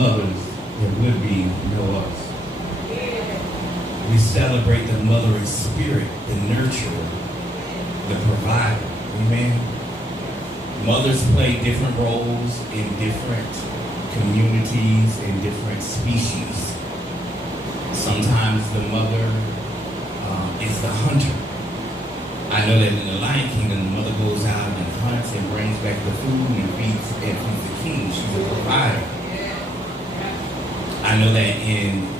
mothers, there would be no us. We celebrate the mother spirit, the nurturer, the provider. Amen. Mothers play different roles in different communities, in different species. Sometimes the mother is the hunter. I know that in the Lion Kingdom, the mother goes out and hunts and brings back the food and feeds the king. She's a provider. I know that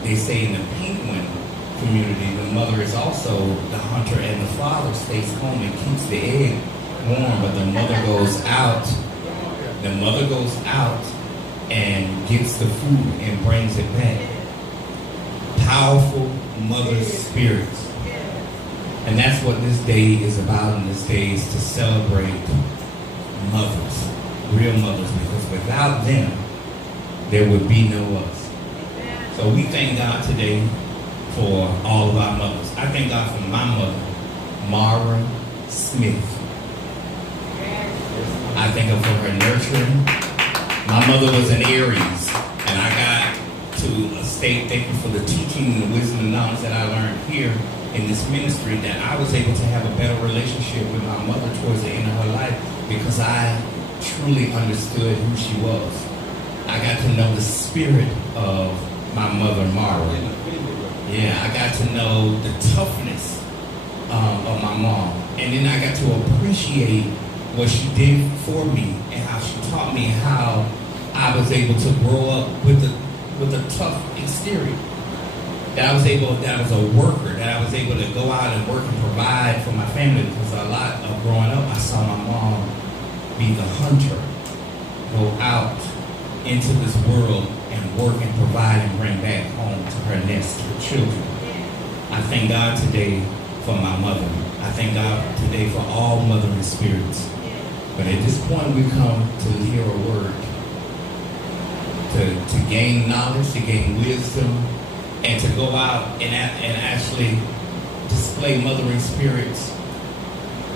they say in the penguin community, the mother is also the hunter and the father stays home and keeps the egg warm, but the mother goes out. The mother goes out and gets the food and brings it back. Powerful mother spirits. And that's what this day is about, and this day is to celebrate mothers, real mothers, because without them, there would be no us. So we thank God today for all of our mothers. I thank God for my mother, Mara Smith. I thank her for her nurturing. My mother was an Aries, and I got to state thank you for the teaching and the wisdom and knowledge that I learned here in this ministry, that I was able to have a better relationship with my mother towards the end of her life because I truly understood who she was. I got to know the spirit of my mother, Mara. Yeah, I got to know the toughness of my mom. And then I got to appreciate what she did for me and how she taught me how I was able to grow up with a tough exterior. That I was a worker, that I was able to go out and work and provide for my family, because a lot of growing up, I saw my mom be the hunter, go out into this world and work and provide and bring back home to her nest, her children. I thank God today for my mother. I thank God today for all mothering spirits. But at this point, we come to hear a word, to gain knowledge, to gain wisdom, and to go out and actually display mothering spirits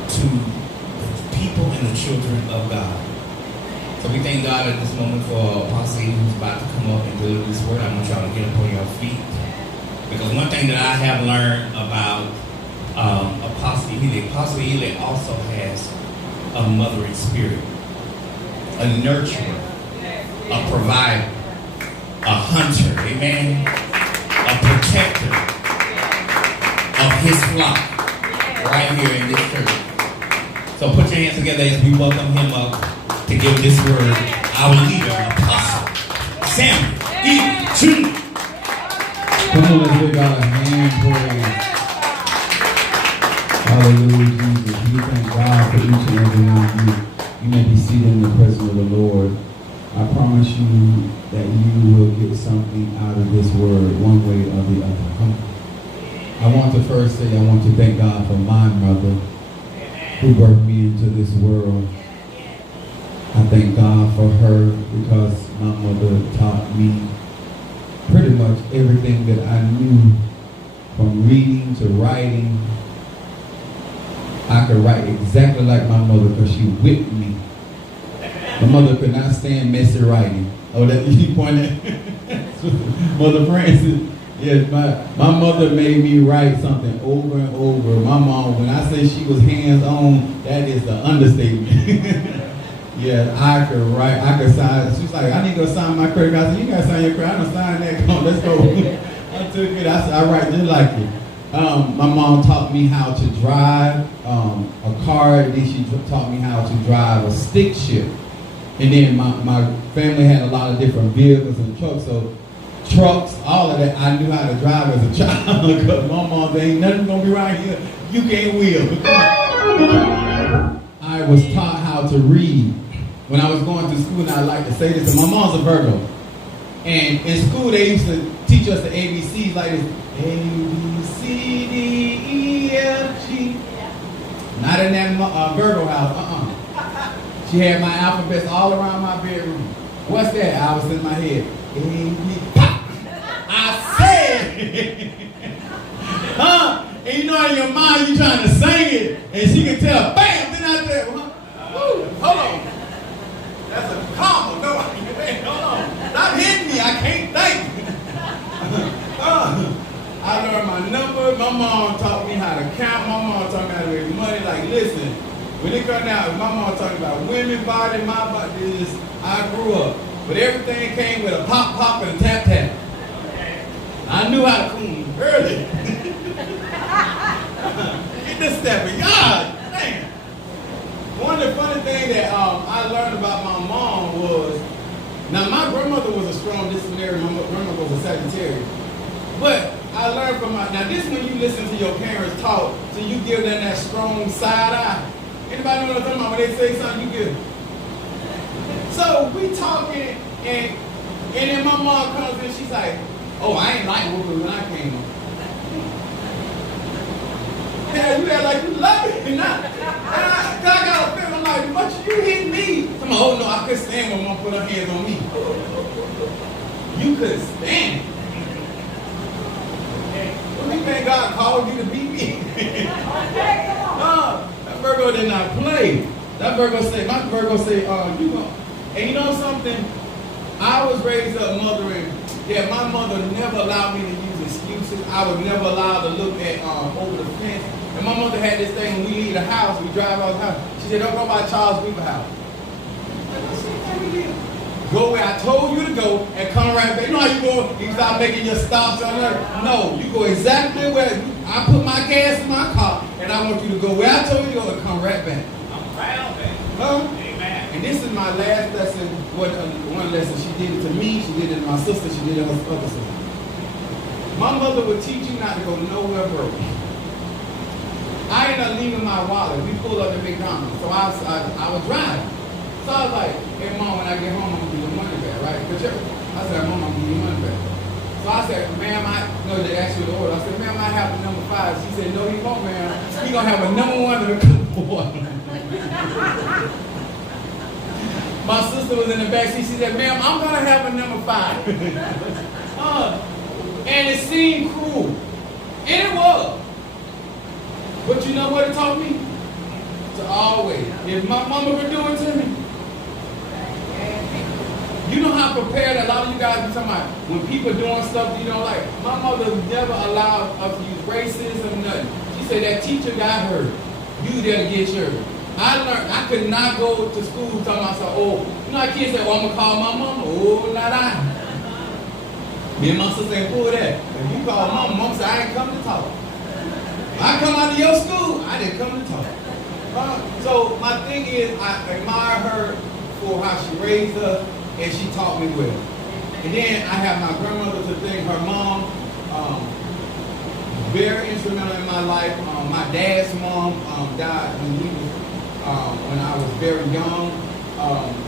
to the people and the children of God. So we thank God at this moment for Apostle Ely, who's about to come up and deliver this word. I want y'all to get up on your feet. Because one thing that I have learned about Apostle Ely also has a mothering spirit, a nurturer, a provider, a hunter, amen, a protector of his flock right here in this church. So put your hands together as we welcome him up to give this word, our leader, Apostle Samuel E. Jr. Come on, let's give God a hand praise. Hallelujah, Jesus. We thank God for each and every one of you. You may be seated in the presence of the Lord. I promise you that you will get something out of this word one way or the other. I want to first say I want to thank God for my mother who birthed me into this world. I thank God for her because my mother taught me pretty much everything that I knew, from reading to writing. I could write exactly like my mother because she whipped me. My mother could not stand messy writing. Oh, that you point at Mother Francis. Yes, my mother made me write something over and over. My mom, when I say she was hands-on, that is the understatement. Yeah, I could write, I could sign. She's like, I need to go sign my credit card. I said, you got to sign your credit. I don't sign that. Come on, let's go. I took it. I said, I write just like it. My mom taught me how to drive a car. Then she taught me how to drive a stick shift. And then my family had a lot of different vehicles and trucks. So trucks, all of that, I knew how to drive as a child. Because my mom said, ain't nothing going to be right here. You can't wheel. I was taught how to read. When I was going to school, and I like to say this, and my mom's a Virgo. And in school, they used to teach us the ABCs like this. A, B, C, D, E, F, G. Not in that Virgo house, She had my alphabets all around my bedroom. What's that? I was in my head. A, B, pop. I said huh? And you know in your mind, you're trying to sing it. And she can tell, bam, then I said, huh? Woo, hold on. That's a combo. No, hold on. Stop hitting me. I my mom taught me how to count. My mom taught me how to make money. Like, listen, when it comes out, my mom talking about women's body, my body, this, I grew up. But everything came with a pop, pop, and a tap, tap. I knew how to coon early. Get this stepping. God, man. One of the funny things that I learned about my mom was, now my grandmother was a strong disciplinarian. My grandmother was a Sagittarius. But I learned from now this when you listen to your parents talk, so you give them that strong side eye. Anybody know what I'm talking about? When they say something, you give. So we talking, and then my mom comes in, she's like, oh, I ain't like whooping when I came up. Yeah, you act like you love it. And I got a feeling like, much you hit me. I'm like, oh no, I couldn't stand when mom put her hands on me. You couldn't stand it. Well, you think God called you to beat me? No, that Virgo did not play. That Virgo say, my Virgo say, you know, and you know something? I was raised up mothering. Yeah, my mother never allowed me to use excuses. I was never allowed to look at over the fence. And my mother had this thing when we leave the house, we drive out the house. She said, don't go by Charles Weaver house. Go where I told you to go and come right back. You know how you go, you start making your stops on there? No, you go exactly where I put my gas in my car, and I want you to go where I told you to go and come right back. I'm proud, man. Huh? Amen. And this is my last lesson. One lesson she did it to me, she did it to my sister, she did it to her other sister. My mother would teach you not to go nowhere broke. I ended up leaving my wallet. We pulled up to McDonald's, so I was driving. So I was like, hey mom, when I get home, I'm gonna give you money back, right? I said, mom, I'm gonna give you money back. So I said, ma'am, they asked you the order. I said, ma'am, I have the number 5. She said, no, he won't, ma'am. He gonna have a number 1 and a couple one. My sister was in the back seat. She said, ma'am, I'm gonna have a number 5. And it seemed cruel. And it was. But you know what it taught me? To always. If my mama would do it to me, you know how prepared a lot of you guys be talking about when people doing stuff you don't like. My mother never allowed us to use racism, nothing. She said that teacher got hurt. You there to get yours. I learned I could not go to school talking about, oh, you know how kids say, oh, I'm gonna call my mama. Oh, not I. Me and my sister ain't pull that. If you call mama, mama said, I ain't come to talk. I come out of your school, I didn't come to talk. So my thing is, I admire her for how she raised us, and she taught me well. And then I have my grandmother to thank, her mom, very instrumental in my life. My dad's mom died when I was very young.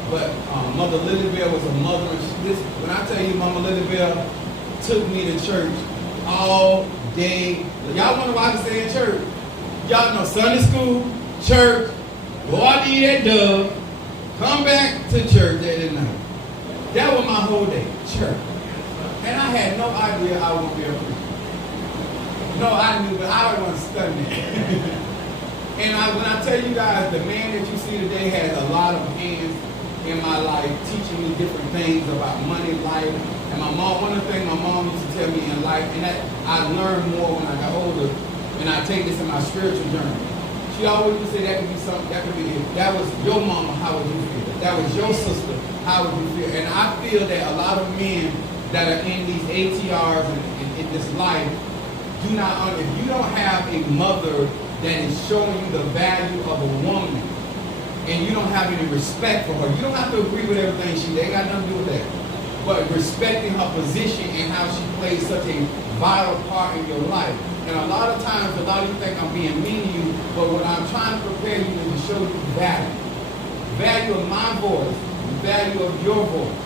But Mother Lilybell was a mother. When I tell you Mama Lilybell took me to church all day. Y'all wonder why I can stay in church? Y'all know Sunday school, church, go out to eat at Dove, come back to church that night. That was my whole day, church. And I had no idea I would be a preacher. No, I knew, but I wasn't studying it. And when I tell you guys, the man that you see today has a lot of hands in my life, teaching me different things about money, life. And my mom, one of the things my mom used to tell me in life, and that I learned more when I got older, and I take this in my spiritual journey. She always would say that could be something, that could be it. That was your mama, how would you feel? That was your sister, how would you feel? And I feel that a lot of men that are in these ATRs and in this life do not, if you don't have a mother that is showing you the value of a woman, and you don't have any respect for her, you don't have to agree with everything she ain't got nothing to do with that. But respecting her position and how she plays such a vital part in your life. And a lot of times, a lot of you think I'm being mean to you, but what I'm trying to prepare you is to show you value. Value of my voice, value of your voice.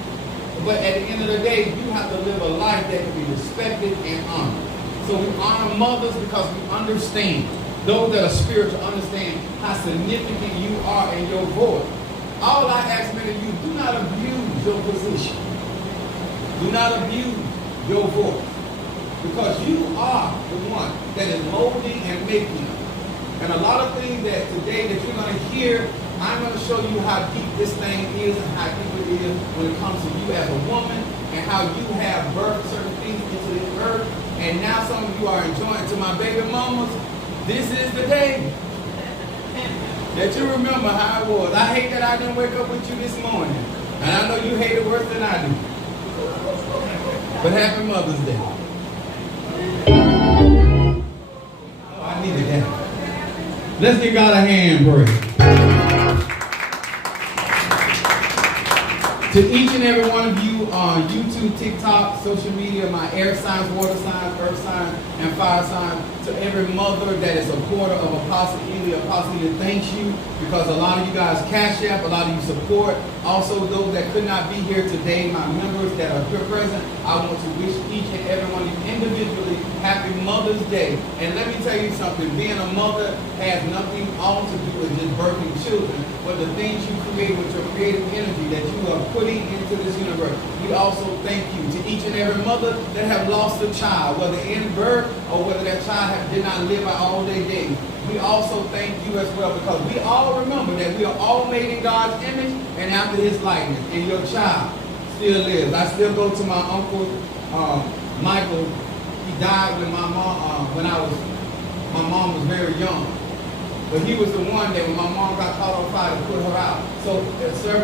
But at the end of the day, you have to live a life that can be respected and honored. So we honor mothers because we understand. Those that are spiritual understand how significant you are in your voice. All I ask men of you, do not abuse your position. Do not abuse your voice. Because you are the one that is molding and making you. And a lot of things that today that you're going to hear, I'm going to show you how deep this thing is and how deep it is when it comes to you as a woman and how you have birthed certain things into this earth, and now some of you are enjoying. To my baby mamas, this is the day that you remember how it was. I hate that I didn't wake up with you this morning, and I know you hate it worse than I do. But happy Mother's Day. Oh, I needed that. Let's give God a hand praise. To each and every one of you on YouTube, TikTok, social media, my air signs, water signs, earth signs, and fire signs, to every mother that is a supporter of Apostle Ely, thanks you, because a lot of you guys cash app, a lot of you support. Also, those that could not be here today, my members that are here present, I want to wish each and every one of you individually happy Mother's Day. And let me tell you something, being a mother has nothing all to do with just birthing children, but the things you create with your creative energy that you are putting into this universe. We also thank you to each and every mother that have lost a child, whether in birth or whether that child did not live out all their days. We also thank you as well, because we all remember that we are all made in God's image and after his likeness, and your child still lives. I still go to my uncle Michael. He died when my mom was very young. But he was the one that when my mom got caught on fire to put her out. So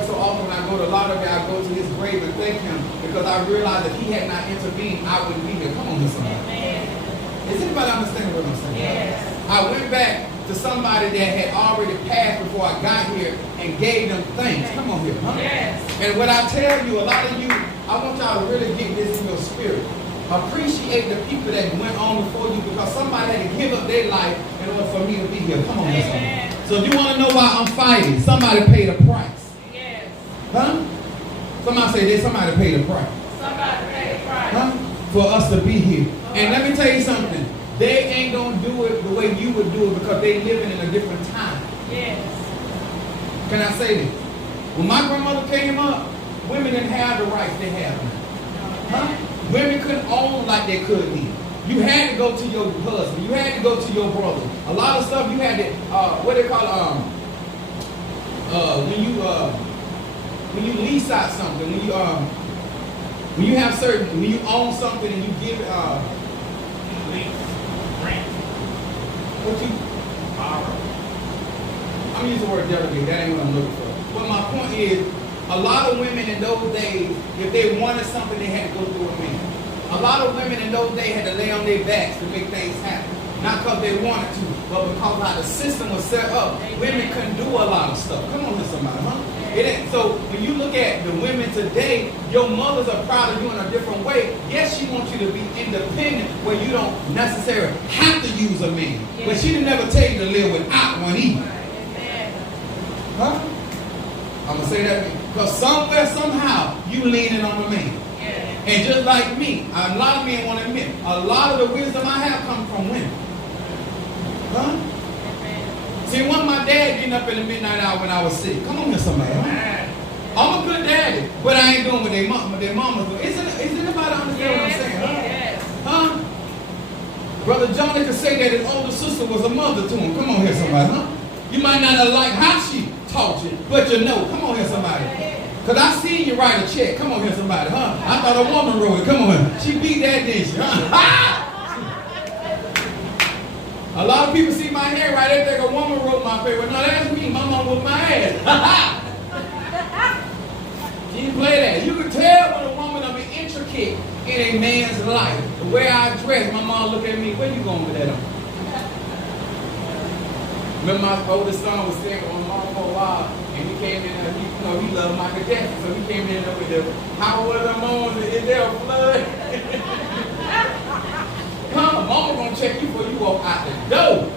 so often when I go to Lauderdale, I go to his grave and thank him, because I realized that he had not intervened, I wouldn't be here. Come on, listen. Does anybody understand what I'm saying? Yes. I went back to somebody that had already passed before I got here and gave them thanks. Come on here, huh? Yes. And what I tell you, a lot of you, I want y'all to really get this in your spirit. Appreciate the people that went on before you, because somebody had to give up their life in order for me to be here. Come on, listen. So if you want to know why I'm fighting, somebody paid a price. Yes. Huh? Somebody say this, somebody paid a price. Somebody paid a price. Huh? For us to be here. And let me tell you something. They ain't going to do it the way you would do it, because they living in a different time. Yes. Can I say this? When my grandmother came up, women didn't have the rights they have now. Huh? Women couldn't own like they could then. You had to go to your husband. You had to go to your brother. A lot of stuff you had to, what they call, when you lease out something, when you have certain, when you own something and you give rent. What you borrow? I'm using the word delegate. That ain't what I'm looking for. But my point is, a lot of women in those days, if they wanted something, they had to go through a man. A lot of women in those days had to lay on their backs to make things happen. Not because they wanted to, but because how the system was set up. Women couldn't do a lot of stuff. Come on here, somebody, huh? It ain't. So when you look at the women today, your mothers are proud of you in a different way. Yes, she wants you to be independent, where you don't necessarily have to use a man. Yes. But she didn't never tell you to live without one either. Huh? I'm going to say that again. Because somewhere, somehow, you leaning on a man. Yeah. And just like me, a lot of men want to admit, a lot of the wisdom I have come from women. Huh? See, when my dad getting up in the midnight hour when I was sick. Come on here, somebody. Huh? I'm a good daddy, but I ain't doing what their mamas do. Is anybody understand what I'm saying? Huh? Yes. Huh? Brother Johnny could say that his older sister was a mother to him. Come on here, somebody. Huh? You might not have liked how she taught you, but you know. Come on here, somebody. Because I seen you write a check. Come on here, somebody. Huh? I thought a woman wrote it. Come on here. She beat that, didn't she? Huh? A lot of people see my hair right. They think a woman wrote my paper. No, that's me. My mom whooped my ass. She didn't play that. You can tell when a woman will be intricate in a man's life. The way I dress, my mom look at me. Where you going with that on? Remember my oldest son was staying with my mom for a while, and he came in there, he loved Michael Jackson, so he came in there with the, how was the moans, is there a flood? Come on, mama gonna check you before you walk out the door.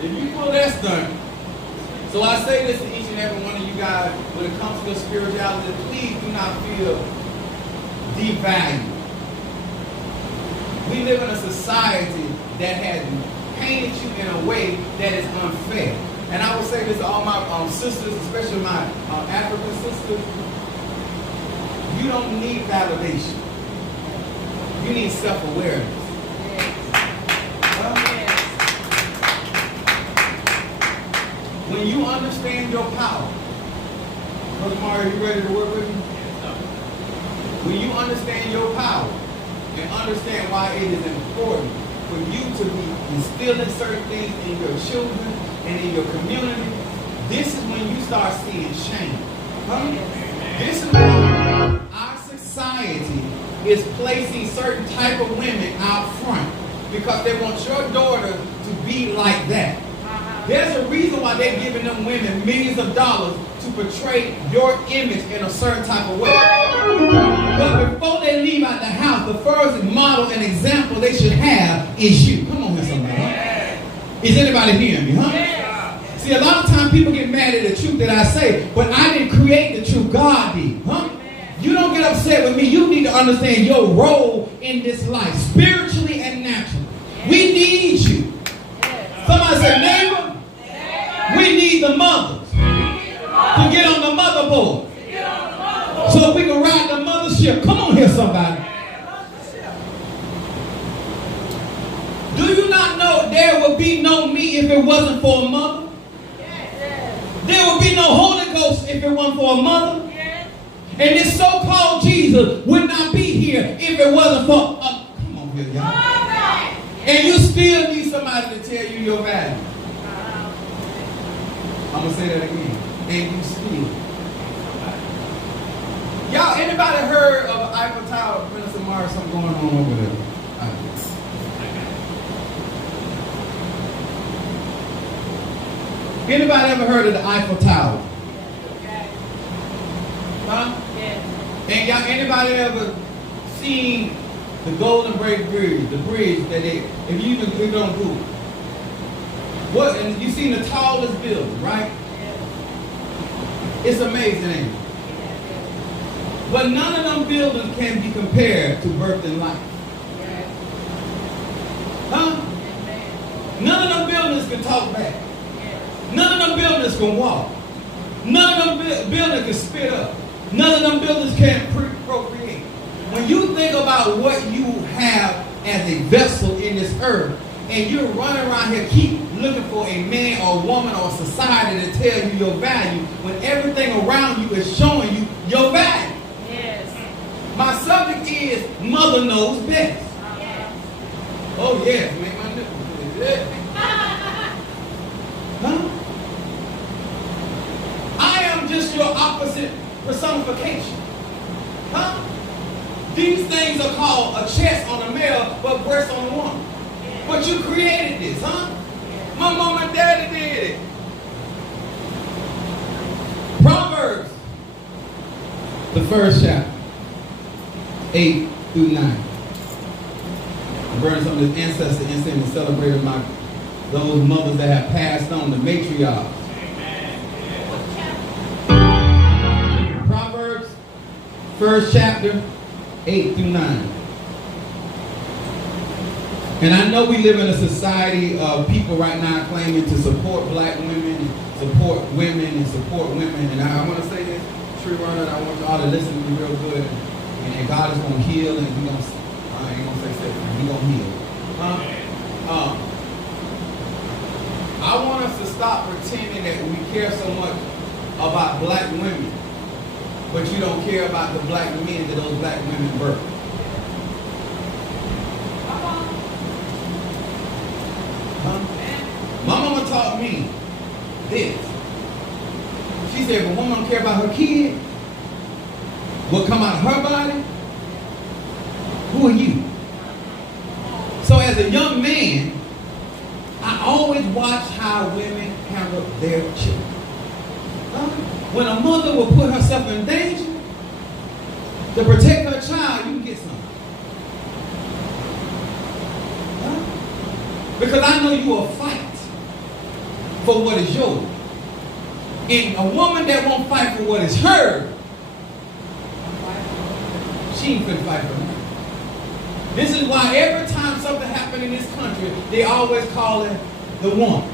If you pull that stunt. So I say this to each and every one of you guys, when it comes to spirituality, please do not feel devalued. We live in a society that has painted you in a way that is unfair. And I will say this to all my sisters, especially my African sisters. You don't need validation. You need self-awareness. When you understand your power, Brother Mario, you ready to work with me? When you understand your power, and understand why it is important for you to be instilling certain things in your children and in your community, this is when you start seeing change. Huh? This is when our society is placing certain type of women out front because they want your daughter to be like that. There's a reason why they're giving them women millions of dollars to portray your image in a certain type of way. But before they leave out the house, the first model and example they should have is you. Come on here, somebody. Huh? Is anybody hearing me? Huh? See, a lot of times people get mad at the truth that I say, but I didn't create the truth. God did. Huh? You don't get upset with me. You need to understand your role in this life, spiritually and naturally. We need you. Somebody said, neighbor, we need the mothers to get on the motherboard so we can ride the mothership. Come on here, somebody. Do you not know there would be no me if it wasn't for a mother? There would be no Holy Ghost if it wasn't for a mother. And this so-called Jesus would not be here if it wasn't for a... Come on here, y'all. And you still need somebody to tell you your value. I'm going to say that again. And you still. Y'all, anybody heard of Eiffel Tower, Minister Mars, something going on over there? Anybody ever heard of the Eiffel Tower? Huh? And y'all, anybody ever seen the Golden Gate Bridge, the bridge that they, if you don't Google, what, and you seen the tallest building, right? It's amazing, ain't it? But none of them buildings can be compared to birth and life. Huh? None of them buildings can talk back. None of them buildings can walk. None of them buildings can spit up. None of them buildings can procreate. When you think about what you have as a vessel in this earth, and you're running around here keep looking for a man or a woman or society to tell you your value, when everything around you is showing you your value. Yes. My subject is Mother Knows Best. Yes. Oh yes, make my nipples. Huh? I am just your opposite personification. Huh? These things are called a chest on a male, but breast on a woman. But you created this, huh? My mom and daddy did it. Proverbs, the first chapter, 8 through 9. I burned some of this ancestor incense and celebrated those mothers that have passed on, the matriarchs. Proverbs, first chapter, 8 through 9. And I know we live in a society of people right now claiming to support black women and support women and support women. And I want to say this, Tree Runner, I want y'all to listen to me real good. And God is going to heal, and He's going to, I ain't going to say something, He's going to heal. I want us to stop pretending that we care so much about black women, but you don't care about the black men that those black women birth. My mama taught me this. She said, if a woman don't care about her kid, what come out of her body, who are you? So as a young man, I always watch how women handle their children. When a mother will put herself in danger to protect her child, you can get something. Because I know you will fight for what is yours. And a woman that won't fight for what is hers, she ain't gonna fight for her. This is why every time something happens in this country, they always call it the woman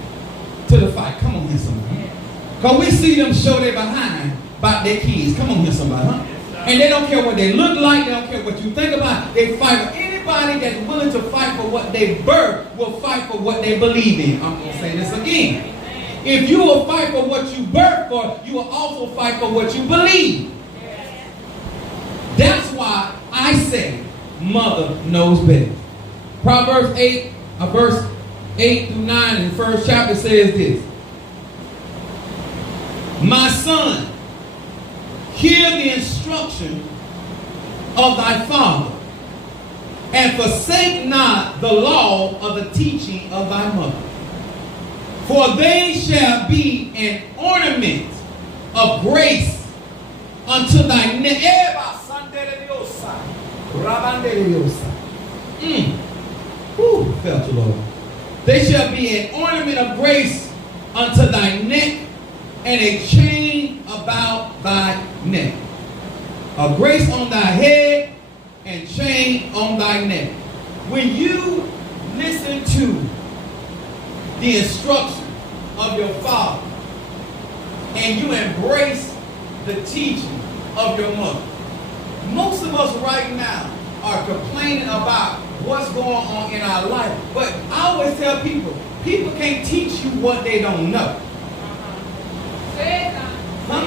to the fight. Come on here, somebody. Because we see them show their behind about their kids. Come on here, somebody, huh? And they don't care what they look like. They don't care what you think about. They fight for anybody that's willing to fight for what they birth will fight for what they believe in. I'm going to say this again. If you will fight for what you birth for, you will also fight for what you believe. That's why I say mother knows best. Proverbs 8, verse 8 through 9 in the first chapter says this. My son, hear the instruction of thy father, and forsake not the law of the teaching of thy mother. For they shall be an ornament of grace unto thy neck. Felt you, Lord. They shall be an ornament of grace unto thy neck, and a chain about thy neck. A grace on thy head, and chain on thy neck. When you listen to the instruction of your father, and you embrace the teaching of your mother. Most of us right now are complaining about what's going on in our life. But I always tell people can't teach you what they don't know. Huh?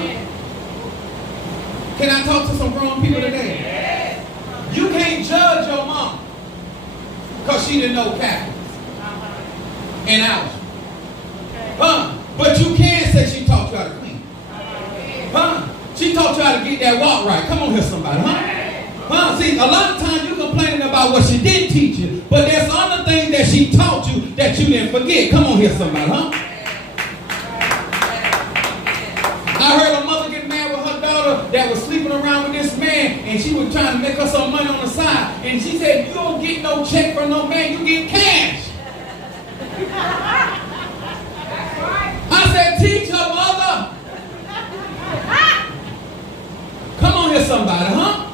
Can I talk to some grown people today? You can't judge your mom because she didn't know Catholics and algebra. Huh? But you can say she taught you how to clean. Huh? She taught you how to get that walk right. Come on here, somebody. Huh? See, a lot of times you're complaining about what she didn't teach you, but there's other things that she taught you that you didn't forget. Come on here, somebody. Huh? I heard a mother get mad with her daughter that was sleeping around with this man, and she was trying to make her some money on the side. And she said, you don't get no check from no man, you get cash. I said, teach her, mother. Come on here, somebody, huh?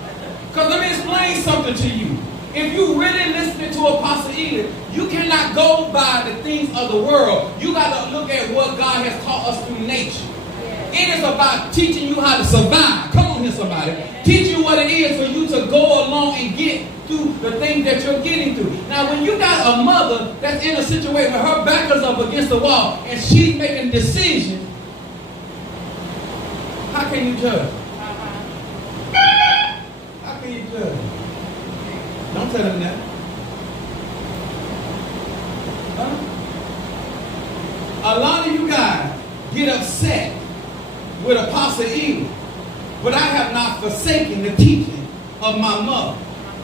Because let me explain something to you. If you really listening to Apostle Ely, you cannot go by the things of the world. You got to look at what God has taught us through nature. It is about teaching you how to survive. Come on here, somebody. Teach you what it is for you to go along and get through the things that you're getting through. Now, when you got a mother that's in a situation where her back is up against the wall and she's making decisions, how can you judge? How can you judge? Don't tell them that. Huh? A lot of you guys get upset with Apostle Ely, but I have not forsaken the teaching of my mother,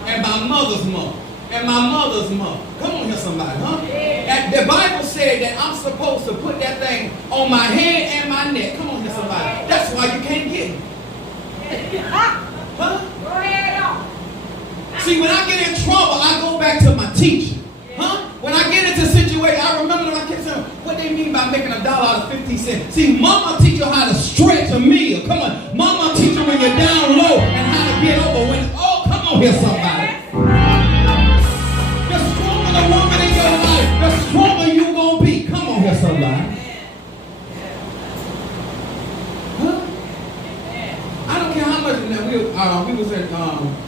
and my mother's mother, and my mother's mother. Come on here, somebody, huh? Yeah. The Bible said that I'm supposed to put that thing on my head and my neck. Come on here, somebody. That's why you can't get me. Huh? Go ahead on. See, when I get in trouble, I go back to my teacher. Huh? When I get into a situation, I remember when I kept saying, what they mean by making $1 out of 50 cents. See, mama teach you how to stretch a meal. Come on. Mama teach you when you're down low and how to get over when, oh, come on here, somebody. The stronger the woman in your life, the stronger you going to be. Come on here, somebody. Huh? I don't care how much. We was at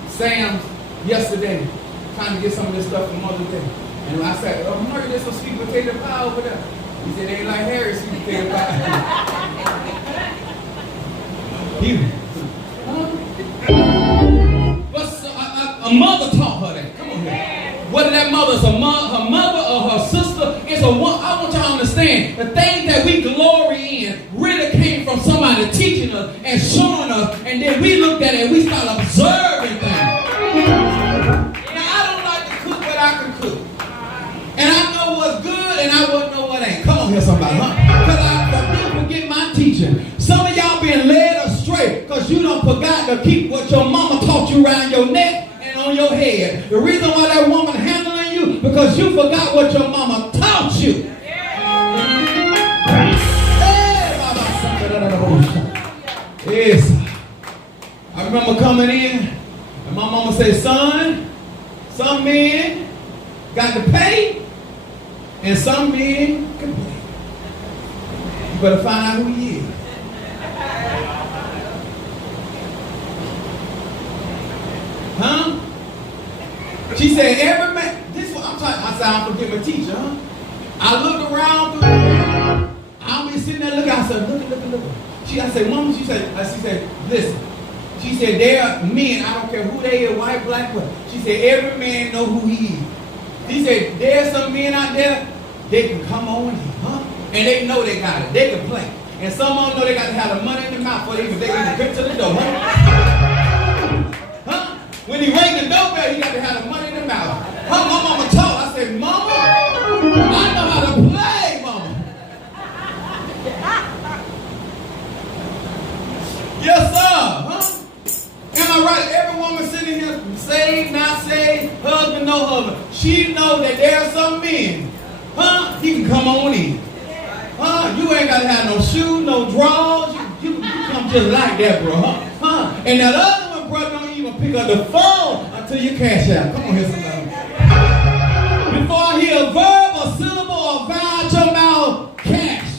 Sam's yesterday trying to get some of this stuff from Mother's Day. And I said, oh, Mark, there's some sweet potato pie over there. He said, they ain't like Harry's sweet potato pie. A mother taught her that. Come on here. Whether that mother's her mother or her sister, it's I want y'all to understand, the things that we glory in really came from somebody teaching us and showing us, and then we looked at it and we started observing things. Now, I don't like to cook, but I can cook. And I know what's good and I wouldn't know what ain't. Come on here, somebody, huh? Because I forget my teaching. Some of y'all been led astray because you don't forgot to keep what your mama taught you around your neck and on your head. The reason why that woman handling you, because you forgot what your mama taught you. Yes. I remember coming in and my mama said, son, some men got to pay and some men can pay. You better find out who he is. Huh? She said, every man, this is what I'm talking. I said, I forget my teacher, huh? I looked around through the I'll be sitting there looking. I said, look. I said, Mama, she said, listen. She said, there are men, I don't care who they are, white, black, what. She said, every man know who he is. She said, there's some men out there, they can come on in, huh? And they know they got it. They can play. And some of them know they got to have the money in their mouth before they can get to the door, huh? When he rang the doorbell, he got to have the money in their mouth. Huh? My mama told. I said, Mama, I know how to play, Mama. Yes, sir, huh? Am I right? Every woman sitting here, saved, not saved, husband, no husband. She know that there are some men, huh? He can come on in. Huh? You ain't got to have no shoes, no drawers. You come just like that, bro, huh? And that other one, bro, don't even pick up the phone until you cash out. Come on here, somebody. Before I hear a verb, a syllable, or vowel out your mouth, cash.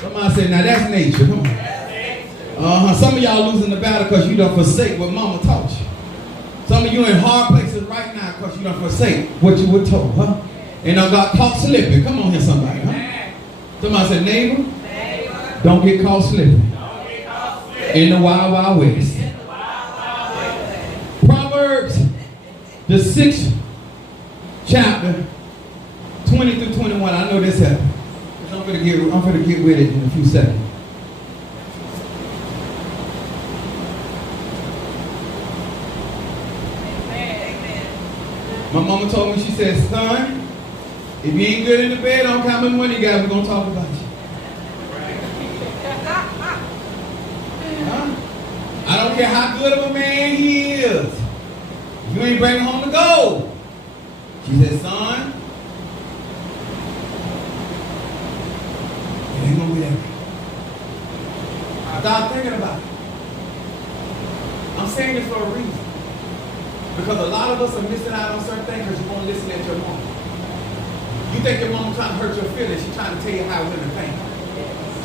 Somebody said, now that's nature. Come on. Some of y'all losing the battle because you don't forsake what mama taught you. Some of you in hard places right now because you don't forsake what you were told, huh? And I got caught slipping. Come on here, somebody, huh? Somebody said, neighbor, don't get caught slipping. In the wild, wild west. Proverbs, the 6th chapter, 20 through 21. I know this happened. I'm going to get with it in a few seconds. My mama told me, she said, son, if you ain't good in the bed, don't count how much money you got, we're going to talk about you. Huh? I don't care how good of a man he is. You ain't bringing home the gold. She said, son, it ain't going to be that way. I started thinking about it. I'm saying this for a reason. Because a lot of us are missing out on certain things because you won't listen at your mom. You think your mama trying to hurt your feelings. She's trying to tell you how women think.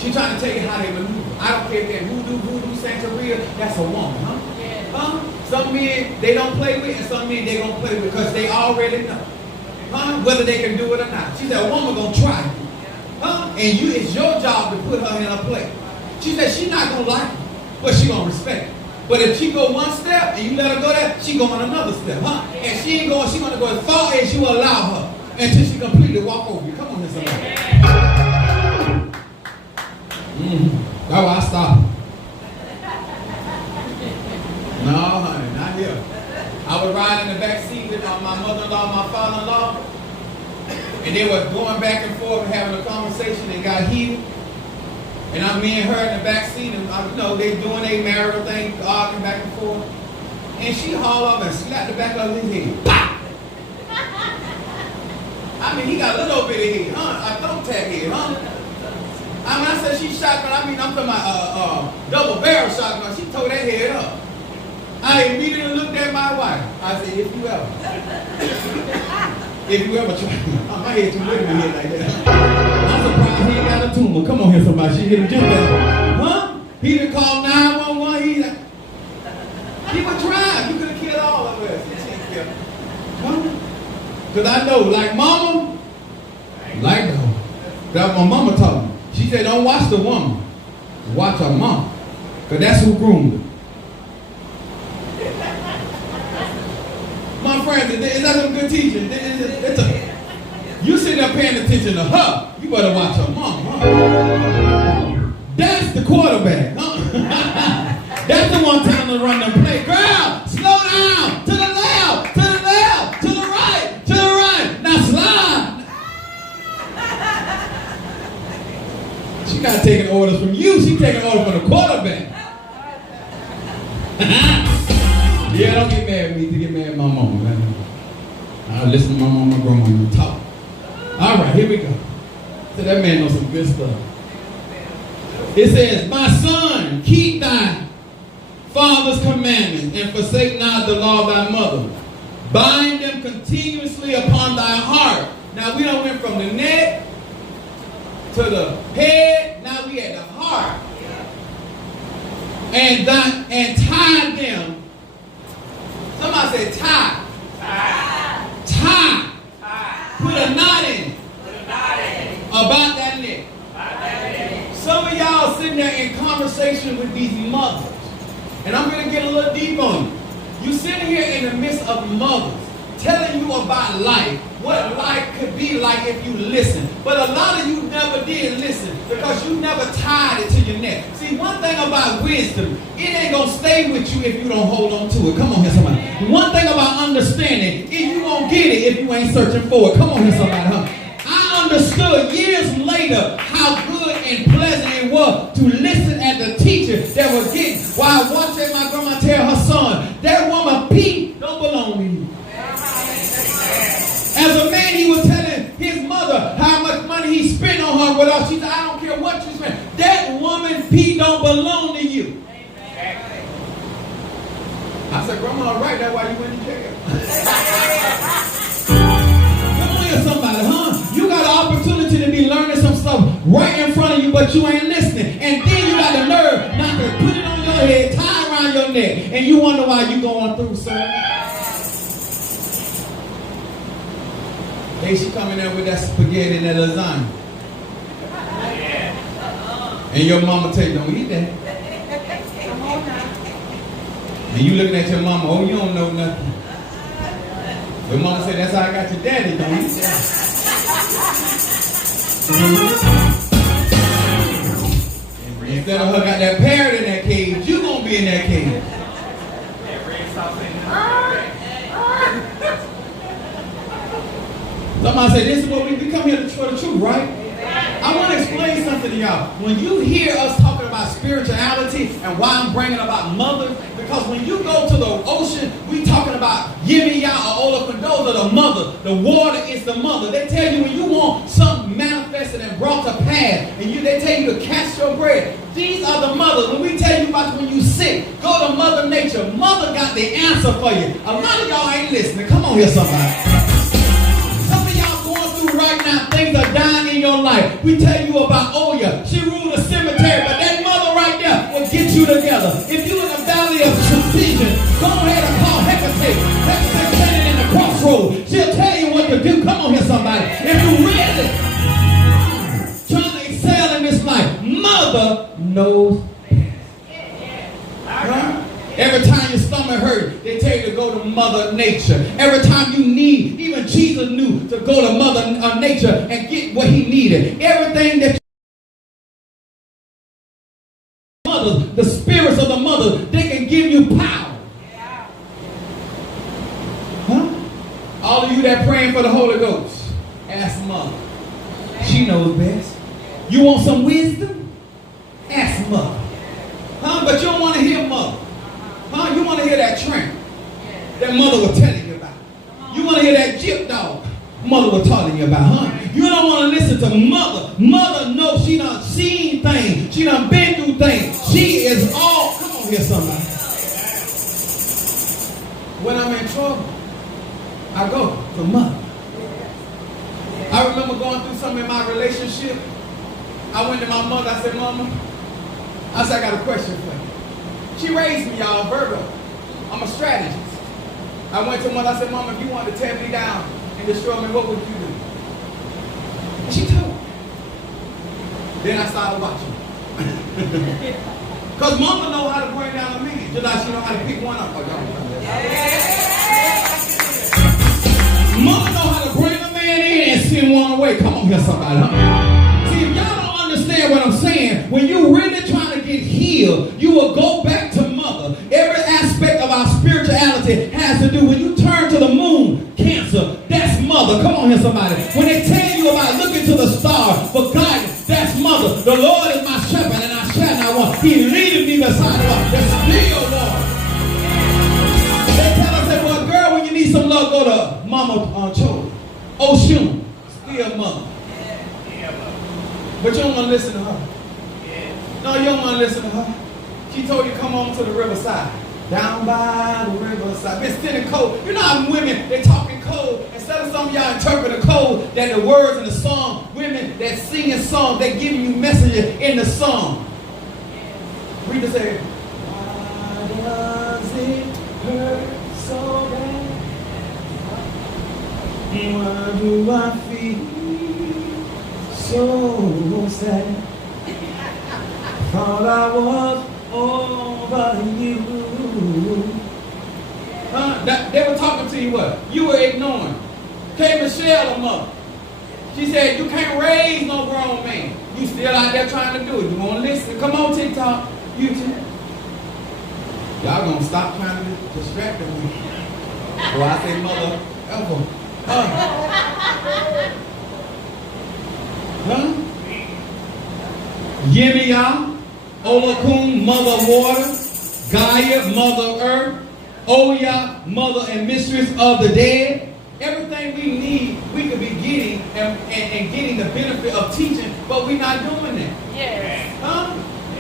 She's trying to tell you how they maneuver. I don't care if they're voodoo, Santeria. That's a woman, huh? Huh? Some men, they don't play with, and some men, they going to play with because they already know. Huh? Whether they can do it or not. She said, a woman going to try you. Huh? And it's your job to put her in her place. She said, she's not going to like you, but she going to respect you. But if she go one step and you let her go there, she go on another step, huh? And she ain't going, she's going to go as far as you allow her until she completely walk over you. Come on here, somebody. That's why I stopped. No, honey, not here. I was riding in the back seat with my mother-in-law, my father-in-law, and they were going back and forth and having a conversation and got heated. And I'm me and her in the back seat, and they doing their marital thing, arguing back and forth. And she hauled off and slapped the back of his head. Pop! I mean, he got a little bit of head, huh? A thumbtack head, huh? I mean, I said she shotgun. I'm talking about double barrel shotgun. She tore that head up. I immediately looked at my wife. I said, if you ever try, my head too big in my head like that. I'm surprised he ain't got a tumor. Come on here, somebody. She hit him just that. Huh? He didn't call 911. He would drive. You could have killed all of us. Huh? Because I know, like mama, like her. That's what my mama taught me. She said, don't watch the woman. Watch her mama. Because that's who groomed her. My friends, is that some good teaching? You sit there paying attention to her, you better watch her mom. Huh? That's the quarterback. Huh? That's the one telling her to run the play. Girl, slow down. To the left, to the left, to the right, to the right. Now slide. She not taking orders from you. She taking orders from the quarterback. Yeah, don't get mad at me to get mad at my mama, man. I'll listen to my mama, my grandma, and talk. All right, here we go. So that man knows some good stuff. It says, my son, keep thy father's commandments and forsake not the law of thy mother. Bind them continuously upon thy heart. Now we done went from the neck to the head. Now we at the heart. And tie them. Somebody say tie. Tie. Put a knot in. About that neck. Some of y'all sitting there in conversation with these mothers. And I'm going to get a little deep on you. You sitting here in the midst of mothers telling you about life, what life could be like if you listen. But a lot of you never did listen because you never tied it to your neck. See, one thing about wisdom, it ain't going to stay with you if you don't hold on to it. Come on here, somebody. One thing about understanding, if you won't get it if you ain't searching for it. Come on here, somebody. Huh? I understood years later how good and pleasant it was to listen at the teacher that was getting, while watching my grandma tell her son, that woman P don't belong to you. As a man, he was telling his mother how much money he spent on her without. She said, I don't care what you spend. That woman P don't belong to you. I said, Grandma, all right, that's why you went to jail. Come on here, somebody, huh? You got an opportunity to be learning some stuff right in front of you, but you ain't listening. And then you got the nerve not to put it on your head, tie around your neck, and you wonder why you going through, sir. Hey, she coming there with that spaghetti and that lasagna. And your mama tell you, don't eat that. And you looking at your mama, oh, you don't know nothing. Your mama said, that's how I got your daddy, don't eat that. Instead of her got that parrot in that cage, you gonna be in that cage. Somebody said, this is what we come here for the truth, right? I want to explain something to y'all. When you hear us talking about spirituality and why I'm bringing about mothers, because when you go to the ocean, we talking about giving y'all or those are the mother. The water is the mother. They tell you when you want something manifested and brought to pass, and they tell you to cast your bread. These are the mothers. When we tell you about when you sick, go to Mother Nature. Mother got the answer for you. A lot of y'all ain't listening. Come on here, somebody. Right now, things are dying in your life. We tell you about Oya. She ruled a cemetery, but that mother right there will get you together. If you're in the valley of transition, go ahead and call Hecate. Hecate standing in the crossroads. She'll tell you what to do. Come on here, somebody. If you're really trying to excel in this life, mother knows best. Huh? Every time your stomach hurts, they tell you to go to Mother Nature. Every time you need, even Jesus knew to go to Mother Nature and get what he needed. Everything that mother, the spirits of the mother, they can give you power. Huh? All of you that praying for the Holy Ghost, ask Mother. She knows best. You want some wisdom? Ask Mother. Huh? But you don't want to hear Mother. Huh? You want to hear that tramp that mother was telling you about. You want to hear that gyp dog mother was telling you about, huh? You don't want to listen to mother. Mother knows she done seen things. She done been through things. She is all, come on here somebody. When I'm in trouble, I go to mother. I remember going through something in my relationship. I went to my mother. I said, Mama, I said, I got a question for you. She raised me, y'all, Virgo. I'm a strategist. I went to Mother. I said, Mama, if you wanted to tear me down and destroy me, what would you do? And she told me. Then I started watching. Because Mama know how to bring down a man, just like she know how to pick one up. Mama know how to bring a man in and send one away. Come on here, somebody. Huh? See, if y'all don't understand what I'm saying, when you really trying to get healed, you will go back to mother. Every aspect of our spirituality has to do, when you turn to the moon, Cancer, that's mother. Come on here, somebody. When they tell you about looking to the stars for guidance, that's mother. The Lord is my shepherd and I shall not want. He leading me beside the still Lord. They tell us that, well, girl, when you need some love, go to Mama Cho. Oshun, still mother. But you don't want to listen to her. No, you don't want to listen to her. She told you to come on to the riverside. Down by the riverside. Been sitting cold. You know how women, they talking cold. Instead of some of y'all interpreting cold, that the words in the song, women that sing in songs, they giving you messages in the song. We just say, why does it hurt so bad? Why do I feel so sad? Thought I was over you. They were talking to you what? You were ignoring. K. Michelle, a mother. She said, you can't raise no grown man. You still out there trying to do it. You want to listen? Come on, TikTok, YouTube. Y'all gonna stop trying to distract me. Or I say mother ever. Yemiya, Olakun, mother of water. Gaia, mother of earth. Oya, mother and mistress of the dead. Everything we need, we could be getting and getting the benefit of teaching, but we're not doing that. Yes.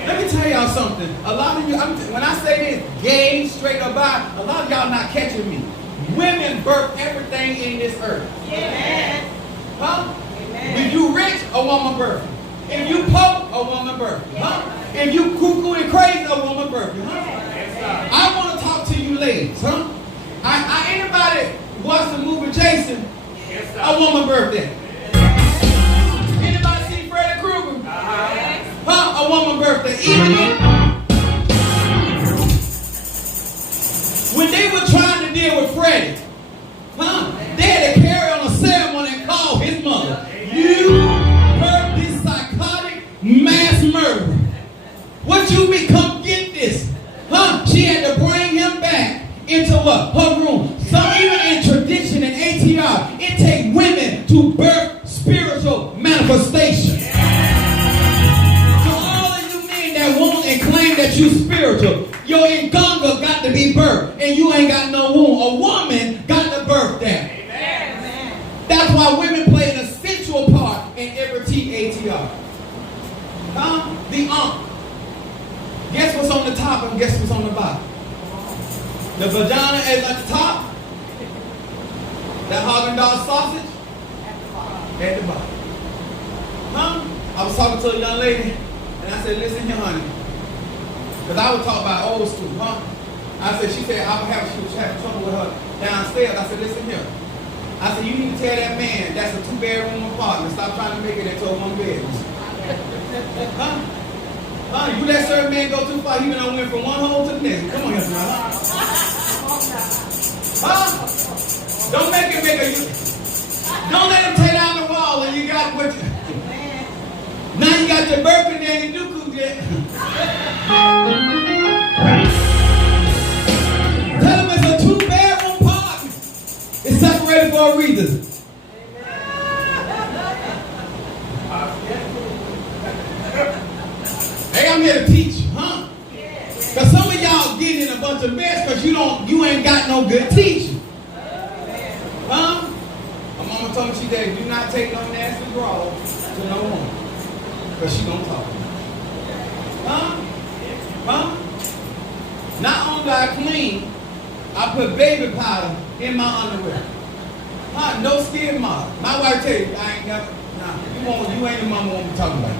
Let me tell y'all something. A lot of you, when I say this, gay, straight or bi, a lot of y'all not catching me. Women birth everything in this earth. Yes. Amen. If you rich, a woman birth you. If you poor, a woman birth you. If you cuckoo and crazy, a woman birth you. I want to talk to you ladies. Anybody watch the movie Jason? A woman birthed that. Anybody see Freddy Krueger? A woman birthday. Even when they were trying to deal with Freddy, they had to carry on a ceremony and call his mother. You heard this psychotic mass murderer. What you mean? Come get this. She had to bring him back into what? Her room. So even in tradition and ATR, it takes women to birth spiritual manifestation. That want and claim that you spiritual, your Nganga got to be birthed, and you ain't got no womb. A woman got to birth that. Amen. That's why women play an essential part in every TATR. The Guess what's on the top and guess what's on the bottom? The vagina is at the top. That Haagen-Dazs sausage at the bottom. I was talking to a young lady. And I said, listen here, honey. Because I would talk about old school, I said, she said, she was having trouble with her downstairs. I said, listen here. I said, you need to tell that man that's a 2-bedroom apartment. Stop trying to make it into a 1-bedroom. You let certain man go too far, he went from one hole to the next. Come on here, Don't make it bigger. Don't let him tear down the wall and you got what you... Now you got your burping there and you do cook yet. Tell him it's a 2-bedroom apartment. It's separated for a reason. Hey, I'm here to teach you, Because some of y'all getting in a bunch of mess because you ain't got no good teaching. My mama told me she said, do not take no nasty draw to no woman. Because she gonna talk. Not only do I clean, I put baby powder in my underwear. No skin mark. My wife tell you, I ain't never, you ain't the mama won't be talking about.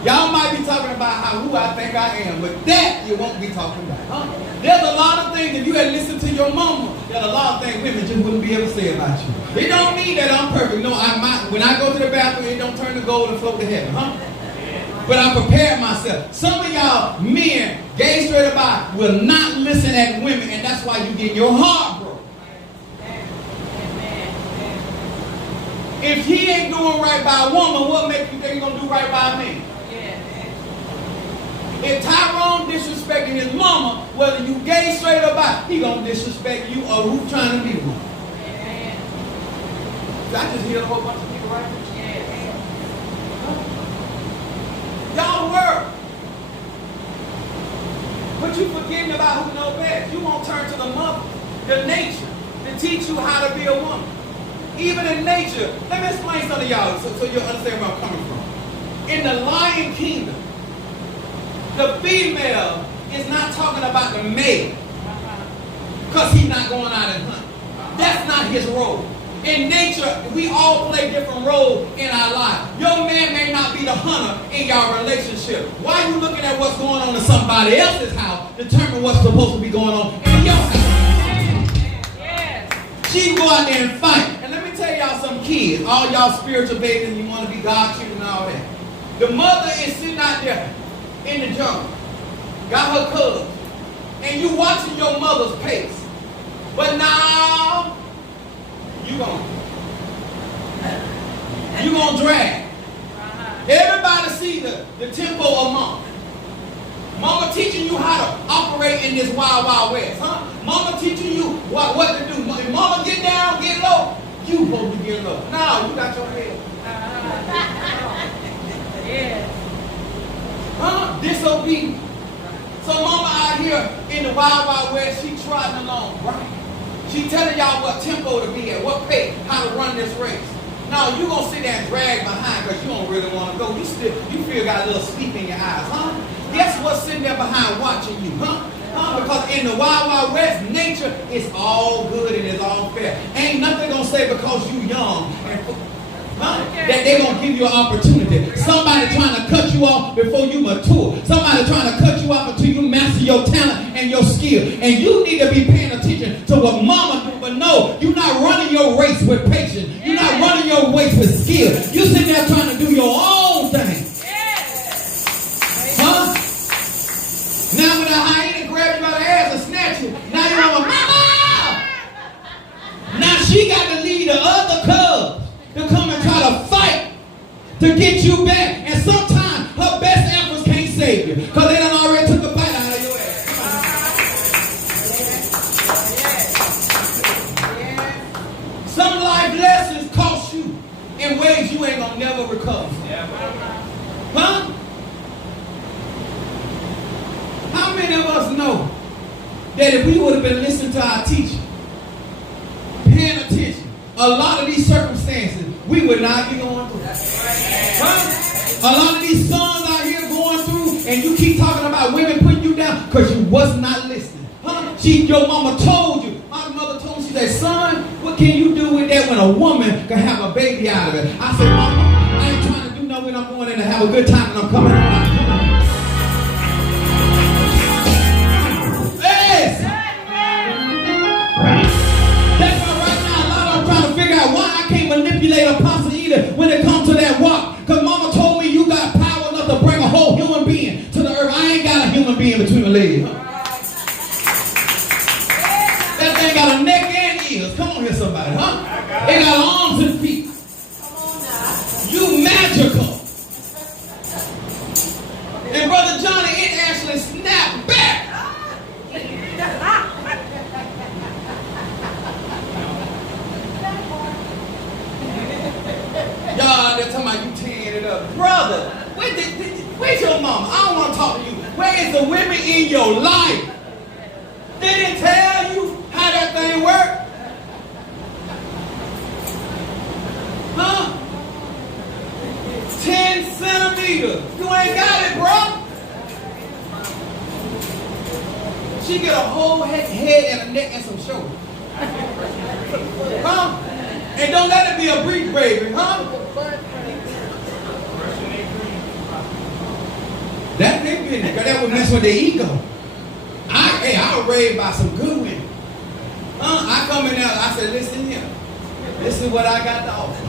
Y'all might be talking about who I think I am, but that you won't be talking about. There's a lot of things, if you had listened to your mama, there's a lot of things women just wouldn't be able to say about you. It don't mean that I'm perfect. No, when I go to the bathroom, it don't turn to gold and float to heaven. But I prepared myself. Some of y'all men, gay straight about, will not listen at women, and that's why you get your heart broke. If he ain't doing right by a woman, what makes you think he's going to do right by a man? If Tyrone disrespecting his mama, whether you gay, straight or bi, he gonna disrespect you or who trying to be one. I just hear a whole bunch of people right now. Y'all work. But you forgetting about who knows best. You won't turn to the mother, the nature, to teach you how to be a woman. Even in nature, let me explain something to y'all so you'll understand where I'm coming from. In the Lion Kingdom, the female is not talking about the male because he's not going out and hunt. That's not his role. In nature, we all play different roles in our life. Your man may not be the hunter in your relationship. Why are you looking at what's going on in somebody else's house? Determine what's supposed to be going on in your house. Yes. She go out there and fight. And let me tell y'all some kids, all y'all spiritual babies, and you want to be God children and all that. The mother is sitting out there in the jungle, got her cubs, and you watching your mother's pace. But now, you gonna drag. Everybody see the tempo of mama. Mama teaching you how to operate in this wild, wild west, huh? Mama teaching you what to do. If mama get down, get low, you supposed to get low. Now you got your head. Yeah. Huh? Disobedient. So mama out here in the wild, wild west, she trotting along, right? She telling y'all what tempo to be at, what pace, how to run this race. Now you gonna sit there and drag behind because you don't really want to go. You feel got a little sleep in your eyes, huh? Guess what's sitting there behind watching you, huh? Because in the wild, wild west, nature is all good and it's all fair. Ain't nothing gonna say because you young and that they gonna give you an opportunity. Somebody trying to cut you off before you mature. Somebody trying to cut you off until you master your talent and your skill. And you need to be paying attention to what mama do. But no, you're not running your race with patience. You're not running your race with skill. You sitting there trying to do your own thing. Huh? Now when a hyena grab you by the ass and snatch you, now you're on mama! Now she got to lead the other cubs to come and try to fight to get you back. And sometimes her best efforts can't save you because they done already took a bite out of your ass. Some life lessons cost you in ways you ain't gonna never recover. Huh? How many of us know that if we would have been listening to our teacher, paying attention, a lot of these circumstances we would not be going through. Huh? A lot of these sons out here going through, and you keep talking about women putting you down because you was not listening. Huh? Your mama told you. My mother told me, she said, son, what can you do with that when a woman can have a baby out of it? I said, mama, I ain't trying to do nothing when I'm going in to have a good time and I'm coming out. Why I can't manipulate Apostle either when it comes to that walk. Because mama told me you got power enough to bring a whole human being to the earth. I ain't got a human being between my legs. That thing got a neck and ears. Come on here somebody, huh? It got arms and feet. You magical. And Brother Johnny, it actually snapped back. Y'all, they're talking about you tearing it up. Brother, where's your mama? I don't want to talk to you. Where is the women in your life? They didn't tell you how that thing worked? Huh? 10 centimeters. You ain't got it, bro. She get a whole head and a neck and some shoulders. Huh? And don't let it be a breach, baby, huh? That ain't good, because that would mess with their ego. I was raised by some good women. I come in there, I said, listen here. This is what I got to offer.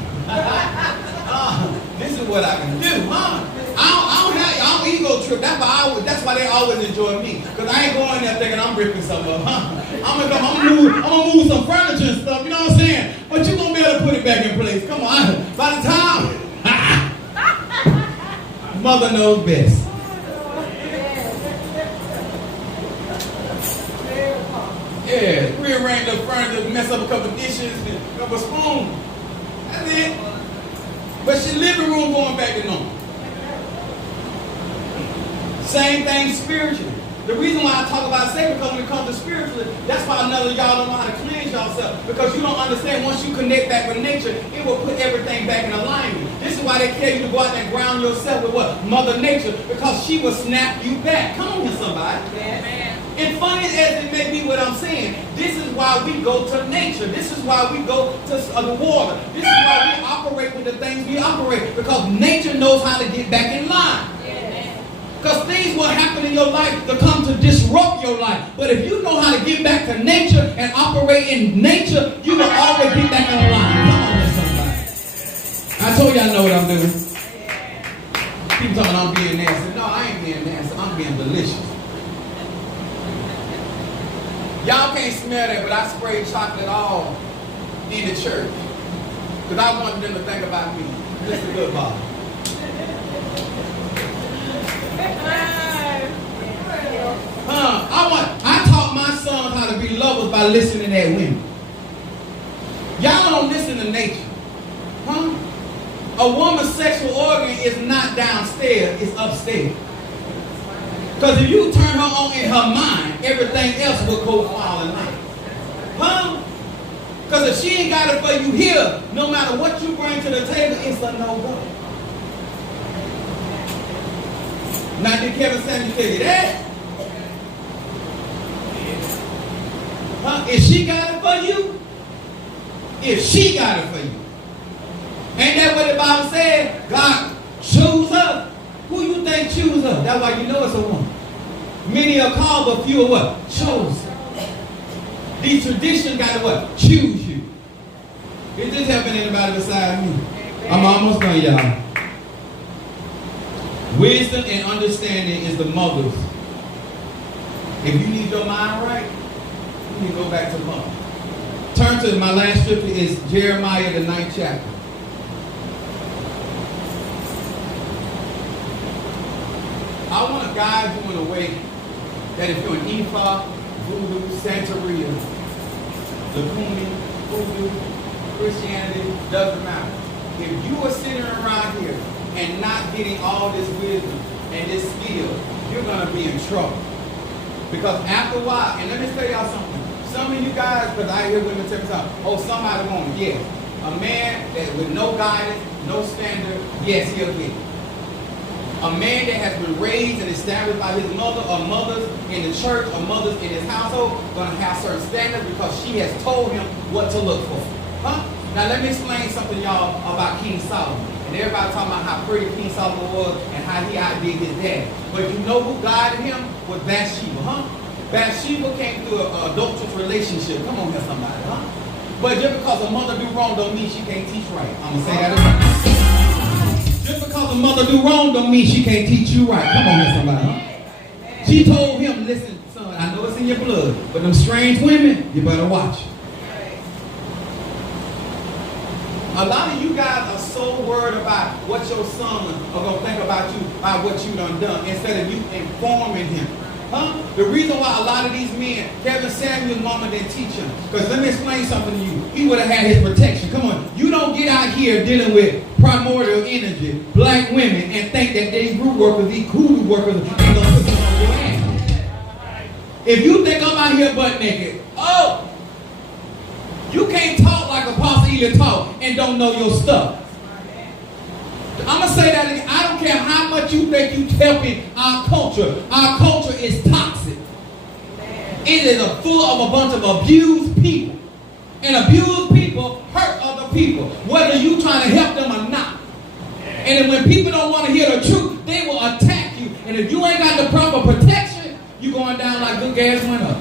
This is what I can do, huh? I don't ego trip. That's why they always enjoy me. Because I ain't going there thinking I'm ripping something up, huh? I'm gonna move some furniture and stuff, you know what I'm saying? But you're going to be able to put it back in place. Come on. By the time, mother knows best. Yeah, rearrange the furniture, mess up a couple dishes, and a couple spoons. That's it. But your living room going back to normal. Same thing spiritually. The reason why I talk about sex, because when it comes to spiritually, that's why another y'all don't know how to cleanse yourself. Because you don't understand, once you connect back with nature, it will put everything back in alignment. This is why they tell you to go out there and ground yourself with what? Mother Nature. Because she will snap you back. Come on here, somebody. Yes. And funny as it may be what I'm saying, this is why we go to nature. This is why we go to the water. This is why we operate with the things we operate. Because nature knows how to get back in line. Because things will happen in your life to come to disrupt your life. But if you know how to get back to nature and operate in nature, you will always get back in line. Come on here, somebody. I told you I know what I'm doing. People talking I'm being nasty. No, I ain't being nasty. I'm being delicious. Y'all can't smell that, but I sprayed chocolate all in the church. Because I wanted them to think about me. Just a good bottle. I taught my sons how to be lovers by listening at women. Y'all don't listen to nature. Huh? A woman's sexual organ is not downstairs, it's upstairs. Because if you turn her on in her mind, everything else will go fall in line. Huh? Because if she ain't got it for you here, no matter what you bring to the table, it's a no-go. Now, did Kevin Samuels tell you that? Huh? If she got it for you, if she got it for you, ain't that what the Bible said? God chose her. Who you think choose her? That's why you know it's a woman. Many are called, but few are what? Chosen. These traditions got to what? Choose you. Is this helping anybody beside me? I'm almost done, y'all. Wisdom and understanding is the mother's. If you need your mind right, you need to go back to mother. Turn to my last scripture is Jeremiah the 9th chapter. I want to guide you in a way that if you're an Ifa, Voodoo, Santeria, Lakuni, Voodoo, Christianity, doesn't matter. If you are sitting around here and not getting all this wisdom and this skill, you're going to be in trouble. Because after a while, and let me tell y'all something. Some of you guys, because I hear women tell me something, oh, somebody won't. Yes. A man that with no guidance, no standard, yes, he'll get it. A man that has been raised and established by his mother or mothers in the church or mothers in his household going to have certain standards because she has told him what to look for. Huh? Now let me explain something, y'all, about King Solomon. And everybody talking about how pretty King Solomon was and how he outdid his dad. But you know who guided him? Was Bathsheba, huh? Bathsheba came through an adulterous relationship. Come on here, somebody, huh? But just because a mother do wrong don't mean she can't teach right. I'm going to say that again. Just because a mother do wrong don't mean she can't teach you right. Come on here, somebody, huh? She told him, listen, son, I know it's in your blood, but them strange women, you better watch. A lot of you guys are so worried about what your son are going to think about you, about what you done, instead of you informing him. Huh? The reason why a lot of these men, Kevin Samuel's mama didn't teach him, because let me explain something to you. He would have had his protection. Come on. You don't get out here dealing with primordial energy, black women, and think that these root workers, these hoodoo workers, ain't going to put them on your ass. If you think I'm out here butt naked, oh, you can't talk like Apostle Ely talk and don't know your stuff. I'm going to say that again. I don't care how much you think you're helping our culture. Our culture is toxic. It is full of a bunch of abused people. And abused people hurt other people, whether you trying to help them or not. And then when people don't want to hear the truth, they will attack you. And if you ain't got the proper protection, you're going down like good gas went up.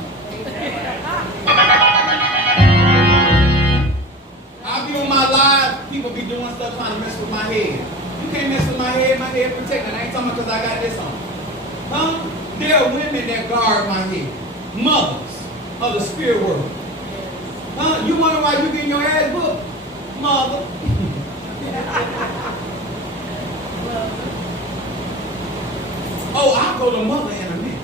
I be on my live, people be doing stuff trying to mess with my head. You can't mess with my head protected. I ain't talking because I got this on. Huh? There are women that guard my head. Mothers of the spirit world. Huh? You wonder why you getting your ass whooped? Mother. Oh, I'll go to mother in a minute.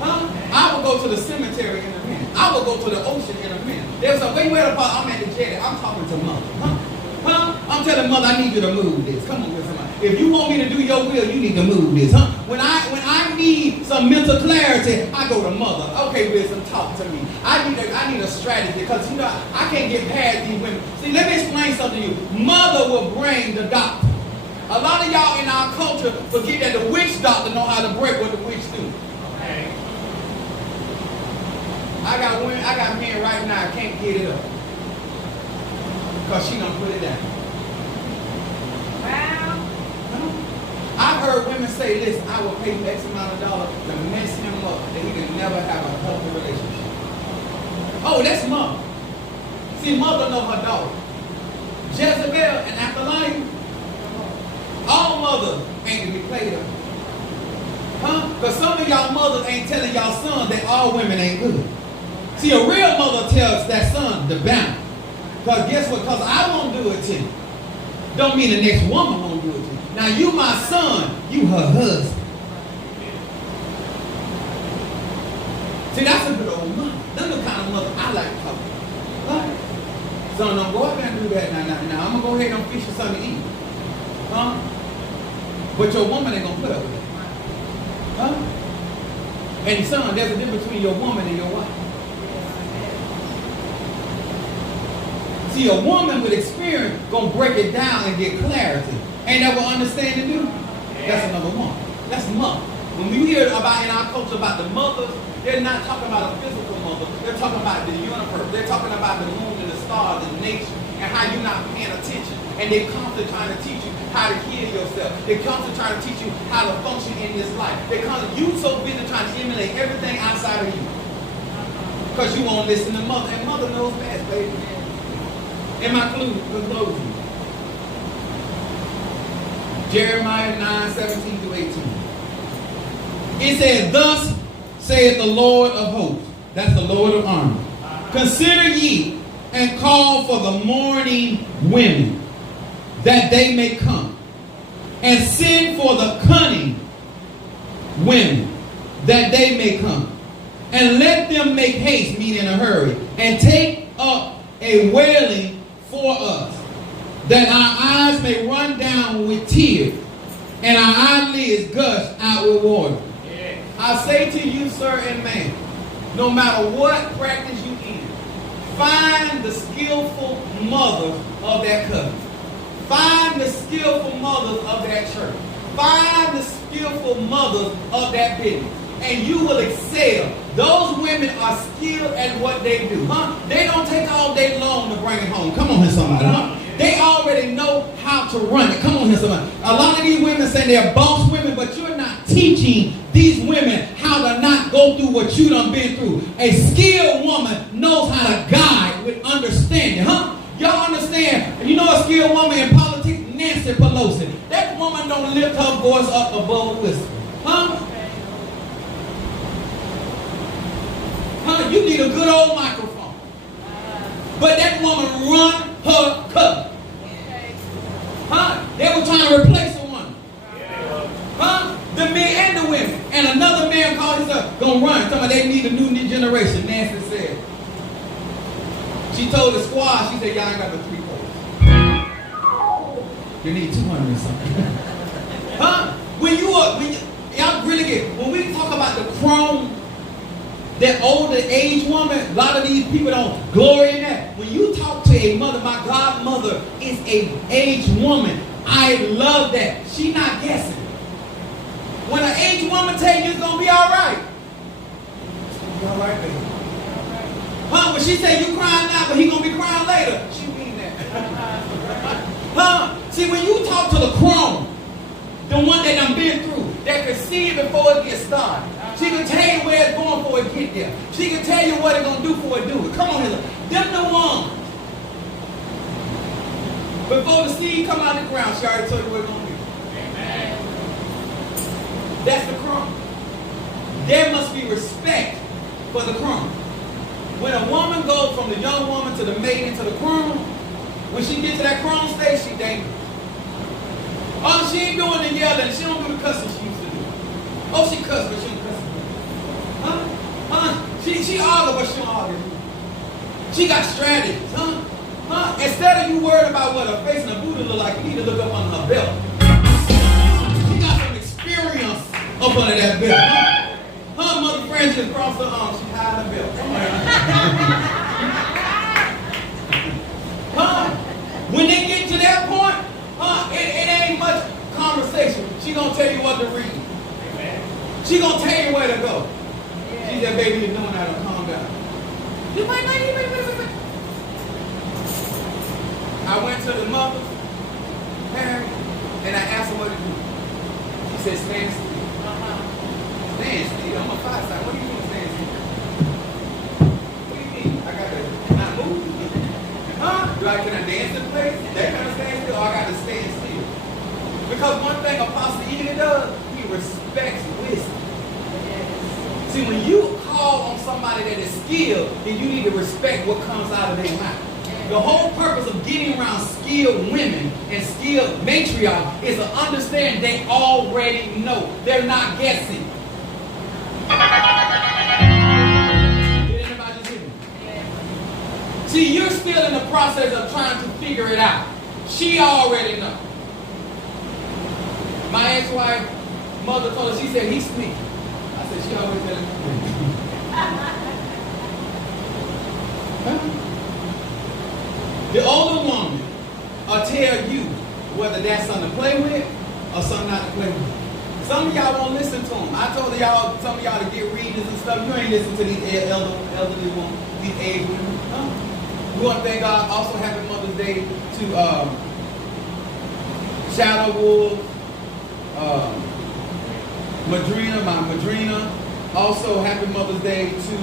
Huh? I will go to the cemetery in a minute. I will go to the ocean in a minute. There's a wait apart. I'm at the jet. I'm talking to mother. Huh? Huh? I'm telling mother, I need you to move this. Come on with somebody. If you want me to do your will, you need to move this. Huh? When I need some mental clarity, I go to mother. Okay, wisdom, talk to me. I need a strategy because you know I can't get past these women. See, let me explain something to you. Mother will bring the doctor. A lot of y'all in our culture forget that the witch doctor know how to break what the witch do. Okay. I got men right now can't get it up. Because she done put it down. Wow. I've heard women say, listen, I will pay you X amount of dollars to mess him up that he can never have a healthy relationship. Oh, that's mother. See, mother know her daughter. Jezebel and Athaliah, all mothers ain't to be played up. Huh? Because some of y'all mothers ain't telling y'all sons that all women ain't good. See, a real mother tells that son to balance. Because guess what? Because I won't do it to you. Don't mean the next woman won't do it to you. Now you my son, you her husband. See, that's a good old mother. That's the kind of mother I like to talk about. Right? Son, don't go out there and do that now. I'm going to go ahead and fish you something to eat. Huh? But your woman ain't going to put up with that. Huh? And son, there's a difference between your woman and your wife. See, a woman with experience going to break it down and get clarity. Ain't that what understanding do? That's another one. That's mother. When we hear about in our culture about the mothers, they're not talking about a physical mother. They're talking about the universe. They're talking about the moon and the stars and nature and how you're not paying attention. And they're constantly trying to teach you how to heal yourself. They're constantly trying to teach you how to function in this life. They're constantly, you so busy trying to emulate everything outside of you. Because you won't listen to mother. And mother knows best, baby. In my closing. Jeremiah 9:17-18. It says, thus saith the Lord of hosts. That's the Lord of armies. Consider ye and call for the mourning women, that they may come. And send for the cunning women, that they may come. And let them make haste, meaning in a hurry, and take up a wailing for us, that our eyes may run down with tears, and our eyelids gush out with water. I say to you, sir and ma'am, no matter what practice you in, find the skillful mothers of that covenant. Find the skillful mothers of that church. Find the skillful mothers of that business. And you will excel. Those women are skilled at what they do. Huh? They don't take all day long to bring it home. Come on here, somebody. Huh? They already know how to run it. Come on here, somebody. A lot of these women say they're boss women, but you're not teaching these women how to not go through what you done been through. A skilled woman knows how to guide with understanding. Huh? Y'all understand? You know a skilled woman in politics? Nancy Pelosi. That woman don't lift her voice up above a whisper. Huh? Huh? You need a good old microphone. But that woman run her cup. Huh? They were trying to replace a woman. Huh? The men and the women. And another man called himself, gonna run. Talking about they need a new generation. Nancy said. She told the squad, she said, y'all ain't got the 3 quarters. You need 200 or something. Huh? When y'all really get, when we talk about the chrome, that older age woman, a lot of these people don't glory in that. When you talk to a mother, my godmother is a aged woman. I love that. She not guessing. When an aged woman tell you it's going to be all right. It's going to be all right, baby. Huh? When she say you crying now, but he going to be crying later. She mean that. Huh? See, when you talk to the crone, the one that done been through, that can see it before it gets started. She can tell you where it's going before it get there. She can tell you what it's going to do before it do it. Come on here. Them the ones. Before the seed come out of the ground, she already told you what it's going to be. Amen. That's the crumb. There must be respect for the crumb. When a woman goes from the young woman to the maiden to the crumb, when she gets to that crumb stage, she dangerous. Oh, she ain't doing the yelling. She don't do the cussing she used to do. Oh, she cuss, but she don't cuss. Huh? Huh? She argue, but she don't argue. She got strategies. Huh? Huh? Instead of you worried about what her face and her booty look like, you need to look up on her belt. She got some experience up under that belt. Huh? Her mother friend just crossed her arms. She tied her belt. Huh? When they get to that point, huh? It ain't much conversation. She gonna tell you what to read. She gonna tell you where to go. She said, baby, you're doing that. Calm down. Wait. I went to the mother, parent, and I asked her what to do. She said, stand still. Stand still. I'm a 5-star. What do you mean stand still? What do you mean? I got to not move. Huh? Can I dance in place? That kind of stand still? Or I got to stand still? Because one thing Apostle Eden does, he respects wisdom. See, when you call call on somebody that is skilled, then you need to respect what comes out of their mouth. The whole purpose of getting around skilled women and skilled matriarchs is to understand they already know. They're not guessing. Did anybody just hear me? See, you're still in the process of trying to figure it out. She already knows. My ex-wife, mother told her, she said, he's sneaky. I said, she always did it. The older woman will tell you whether that's something to play with or something not to play with. Some of y'all won't listen to them. I told y'all, some of y'all to get readings and stuff. You ain't listen to these elderly women, these age women. No. We want to thank God. Also, happy Mother's Day to Shadow Wolf, Madrina, my Madrina. Also, happy Mother's Day to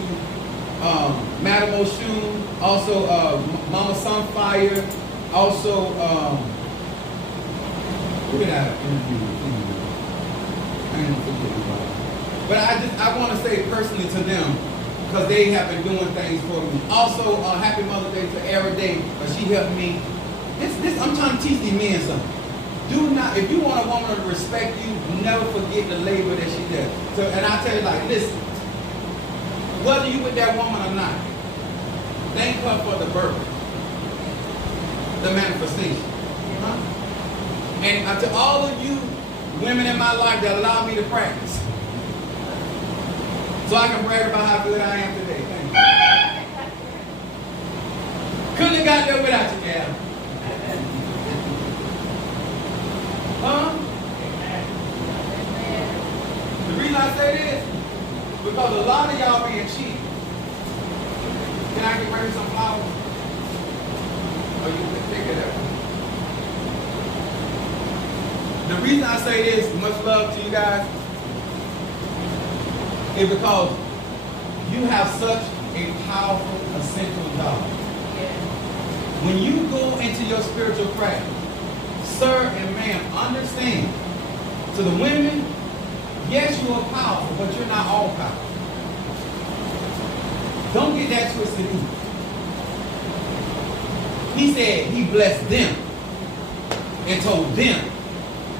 Madam Oshun. Also, Mama Sunfire. Also, we're gonna have an interview with him. I ain't gonna forget about it. But I want to say personally to them, because they have been doing things for me. Also, happy Mother's Day to Era Day, because she helped me. I'm trying to teach these men something. Do not, if you want a woman to respect you, never forget the labor that she does. So, and I tell you, like, listen, whether you with that woman or not, thank her for the birth, the manifestation. Huh? And to all of you women in my life that allow me to practice, so I can brag about how good I am today. Thank you. Couldn't have got there without you, gal. Huh? The reason I say this, because a lot of y'all being cheap. Can I get ready some flowers? Or you can take it up? The reason I say this, much love to you guys, is because you have such a powerful, essential job. When you go into your spiritual practice, sir and ma'am, understand, to the women, yes, you are powerful, but you're not all powerful. Don't get that twisted either. He said he blessed them and told them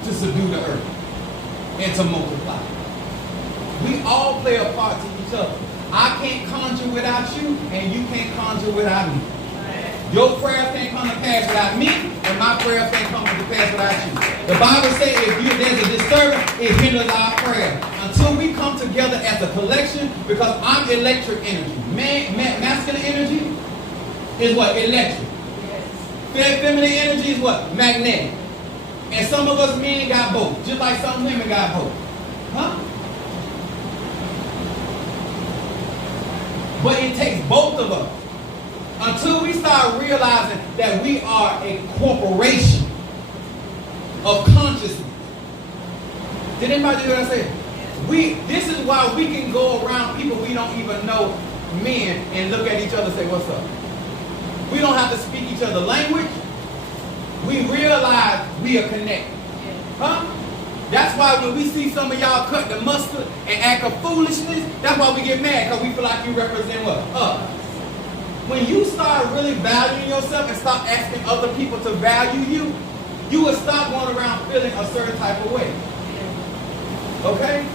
to subdue the earth and to multiply. We all play a part to each other. I can't conjure without you, and you can't conjure without me. Your prayers can't come to pass without me, and my prayers can't come to pass without you. The Bible says if there's a disturbance, it hinders our prayer. Until we come together as a collection, because I'm electric energy. Masculine energy is what? Electric. Feminine energy is what? Magnetic. And some of us men got both, just like some women got both. Huh? But it takes both of us. Until we start realizing that we are a corporation of consciousness. Did anybody hear what I said? This is why we can go around people we don't even know, men, and look at each other and say, what's up? We don't have to speak each other's language. We realize we are connected. Huh? That's why when we see some of y'all cut the mustard and act of foolishness, that's why we get mad, because we feel like you represent what? Us. When you start really valuing yourself and stop asking other people to value you, you will stop going around feeling a certain type of way. Okay?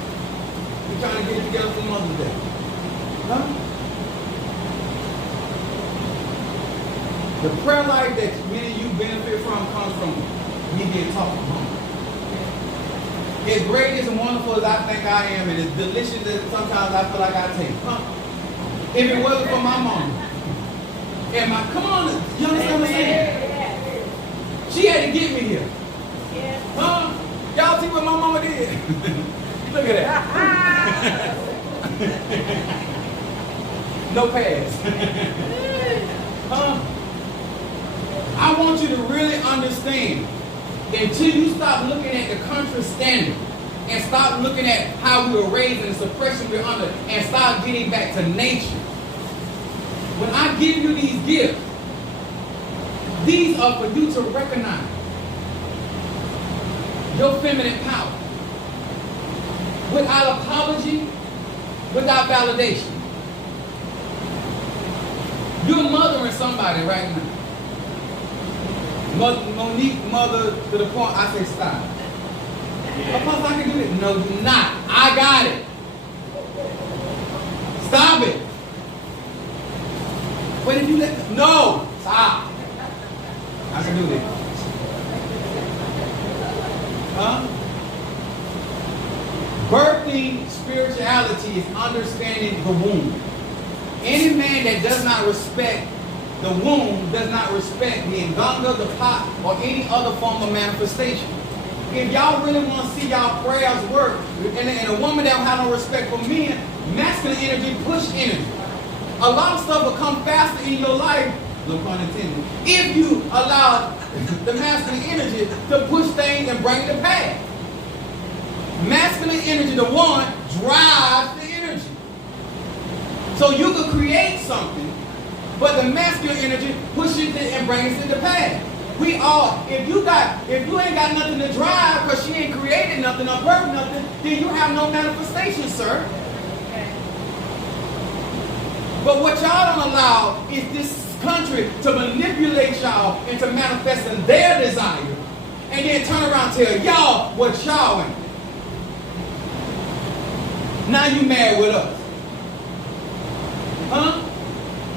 We're trying to get together for Mother's Day. Huh? The prayer life that many of you benefit from comes from me being taught from home. As great and wonderful as I think I am, and as delicious as sometimes I feel like I taste. Huh? If it wasn't for my mom, and my, come on, you understand what I'm saying? She had to get me here. Huh? Y'all see what my mama did? Look at that. No pass. Huh? I want you to really understand that until you stop looking at the country standard and stop looking at how we were raised and the suppression we're under and start getting back to nature. When I give you these gifts, these are for you to recognize your feminine power without apology, without validation. You're mothering somebody right now. Monique, mother to the point I say stop. Apostle, I can do it. No, you're not. I got it. Stop it. But if you let no, stop. I can do this. Huh? Birthing spirituality is understanding the womb. Any man that does not respect the womb does not respect the nganga, the pot, or any other form of manifestation. If y'all really want to see y'all prayers work, and a woman that don't have no respect for men, masculine energy, push energy. A lot of stuff will come faster in your life, no pun intended, if you allow the masculine energy to push things and bring it to pass. Masculine energy, the one, drives the energy. So you can create something, but the masculine energy pushes it and brings it to pass. We all, if you ain't got nothing to drive because she ain't created nothing or birthed nothing, then you have no manifestation, sir. But what y'all don't allow is this country to manipulate y'all into manifesting their desire, and then turn around and tell y'all what y'all ain't. Now you mad with us. Huh?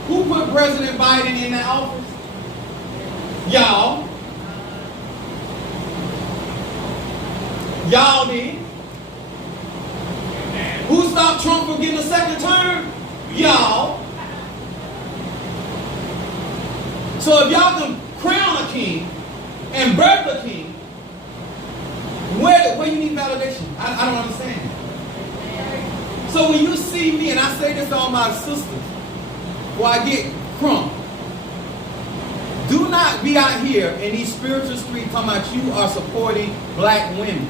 Who put President Biden in that office? Y'all. Y'all did. Who stopped Trump from getting a second term? Y'all. So if y'all can crown a king and birth a king, where you need validation? I don't understand. So when you see me, and I say this to all my sisters, or I get crumb, do not be out here in these spiritual streets talking about you are supporting black women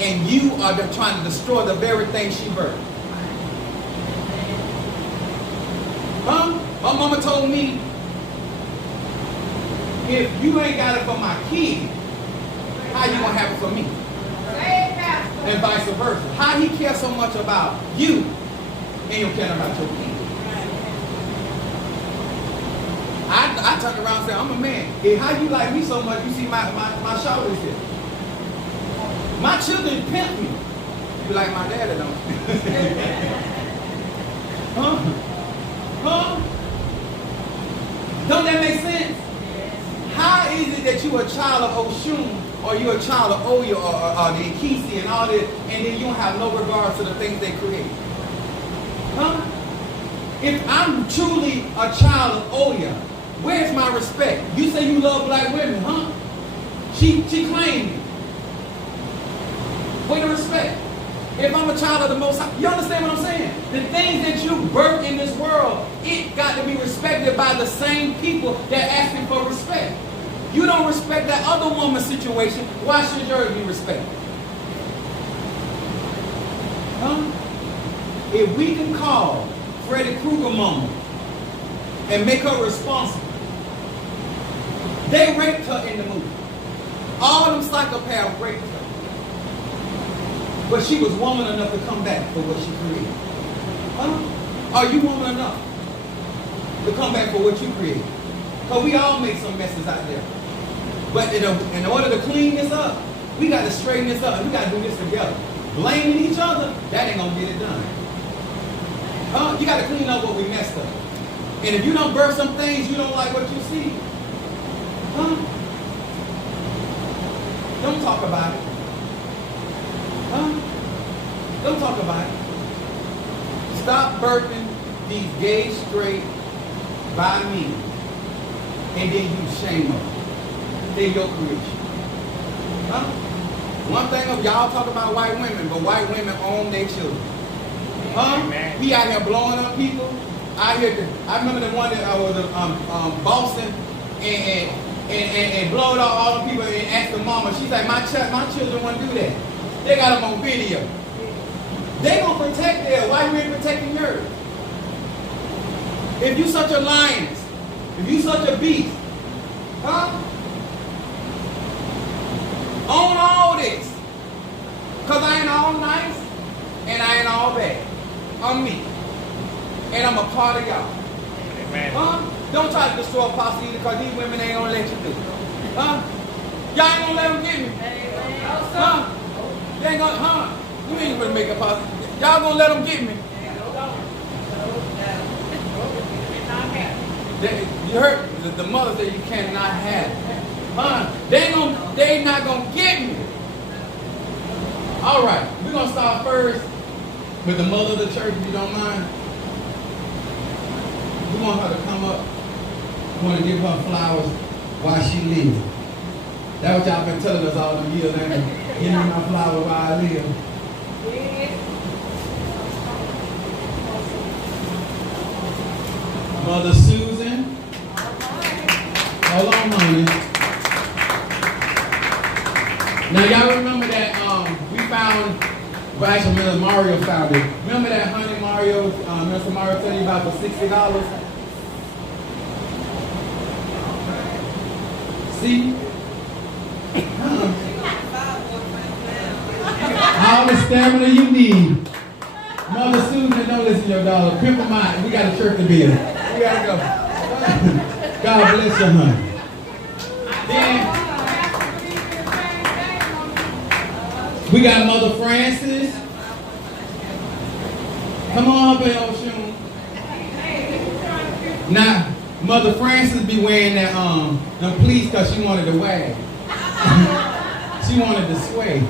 and you are trying to destroy the very thing she birthed. Huh? My mama told me, if you ain't got it for my kid, how you gonna have it for me? And vice versa. How he cares so much about you and you care about your kid? I turn around and say, I'm a man. Hey, how you like me so much? You see my shoulders here. My children pimp me. You like my daddy, don't you? Huh? Huh? Don't that make sense? How is it that you a child of Oshun, or you're a child of Oya, or the Ikisi and all this, and then you don't have no regard to the things they create? Huh? If I'm truly a child of Oya, where's my respect? You say you love black women, huh? She claimed me. Where's the respect? If I'm a child of the Most High, you understand what I'm saying? The things that you birth in this world, it got to be respected by the same people that asking for respect. You don't respect that other woman's situation, why should yours be respected? Huh? If we can call Freddy Krueger mama and make her responsible, they raped her in the movie. All them psychopaths raped her. But she was woman enough to come back for what she created. Huh? Are you woman enough to come back for what you created? Because we all make some messes out there. But in order to clean this up, we got to straighten this up. And we got to do this together. Blaming each other, that ain't going to get it done. Huh? You got to clean up what we messed up. And if you don't birth some things you don't like what you see, huh? Don't talk about it. Huh? Don't talk about it. Stop birthing these gay, straight, by me, and then you shame them. They're your creation. Huh? One thing of y'all talk about white women, but white women own their children. Huh? We out here blowing up people. I remember the one that was Boston and blowed up all the people and asked the mama. She's like, my children won't do that. They got them on video. They gonna protect their white men protecting yours. If you such a lioness, if you such a beast, huh? Own all this. Because I ain't all nice and I ain't all bad. I'm me. And I'm a part of y'all. Amen. Huh? Don't try to destroy Apostle either, because these women ain't gonna let you do it. Huh? Y'all ain't gonna let them get me. Huh? They ain't gonna, huh? You ain't gonna make Apostle. Y'all gonna let them get me. You heard the mother said you cannot have it. Huh? They not gonna get me. All right, we're gonna start first with the mother of the church, if you don't mind. We want her to come up. We want to give her flowers while she lives. That's what y'all been telling us all the years, ain't it? Give me my flowers while I live. Mother Susan. Hold on, honey. Now y'all remember that we found, well actually Mr. Mario found it. Remember that honey Mario, Mr. Mario told you about the $60? See? All the stamina you need. Mother Susan, don't listen to your daughter. Pimp them out. We got a church to build. We gotta go. God bless you, honey. Then we got Mother Francis. Come on up here, Oshun. Now, Mother Francis be wearing that them pleats because she wanted to wag. She wanted to sway.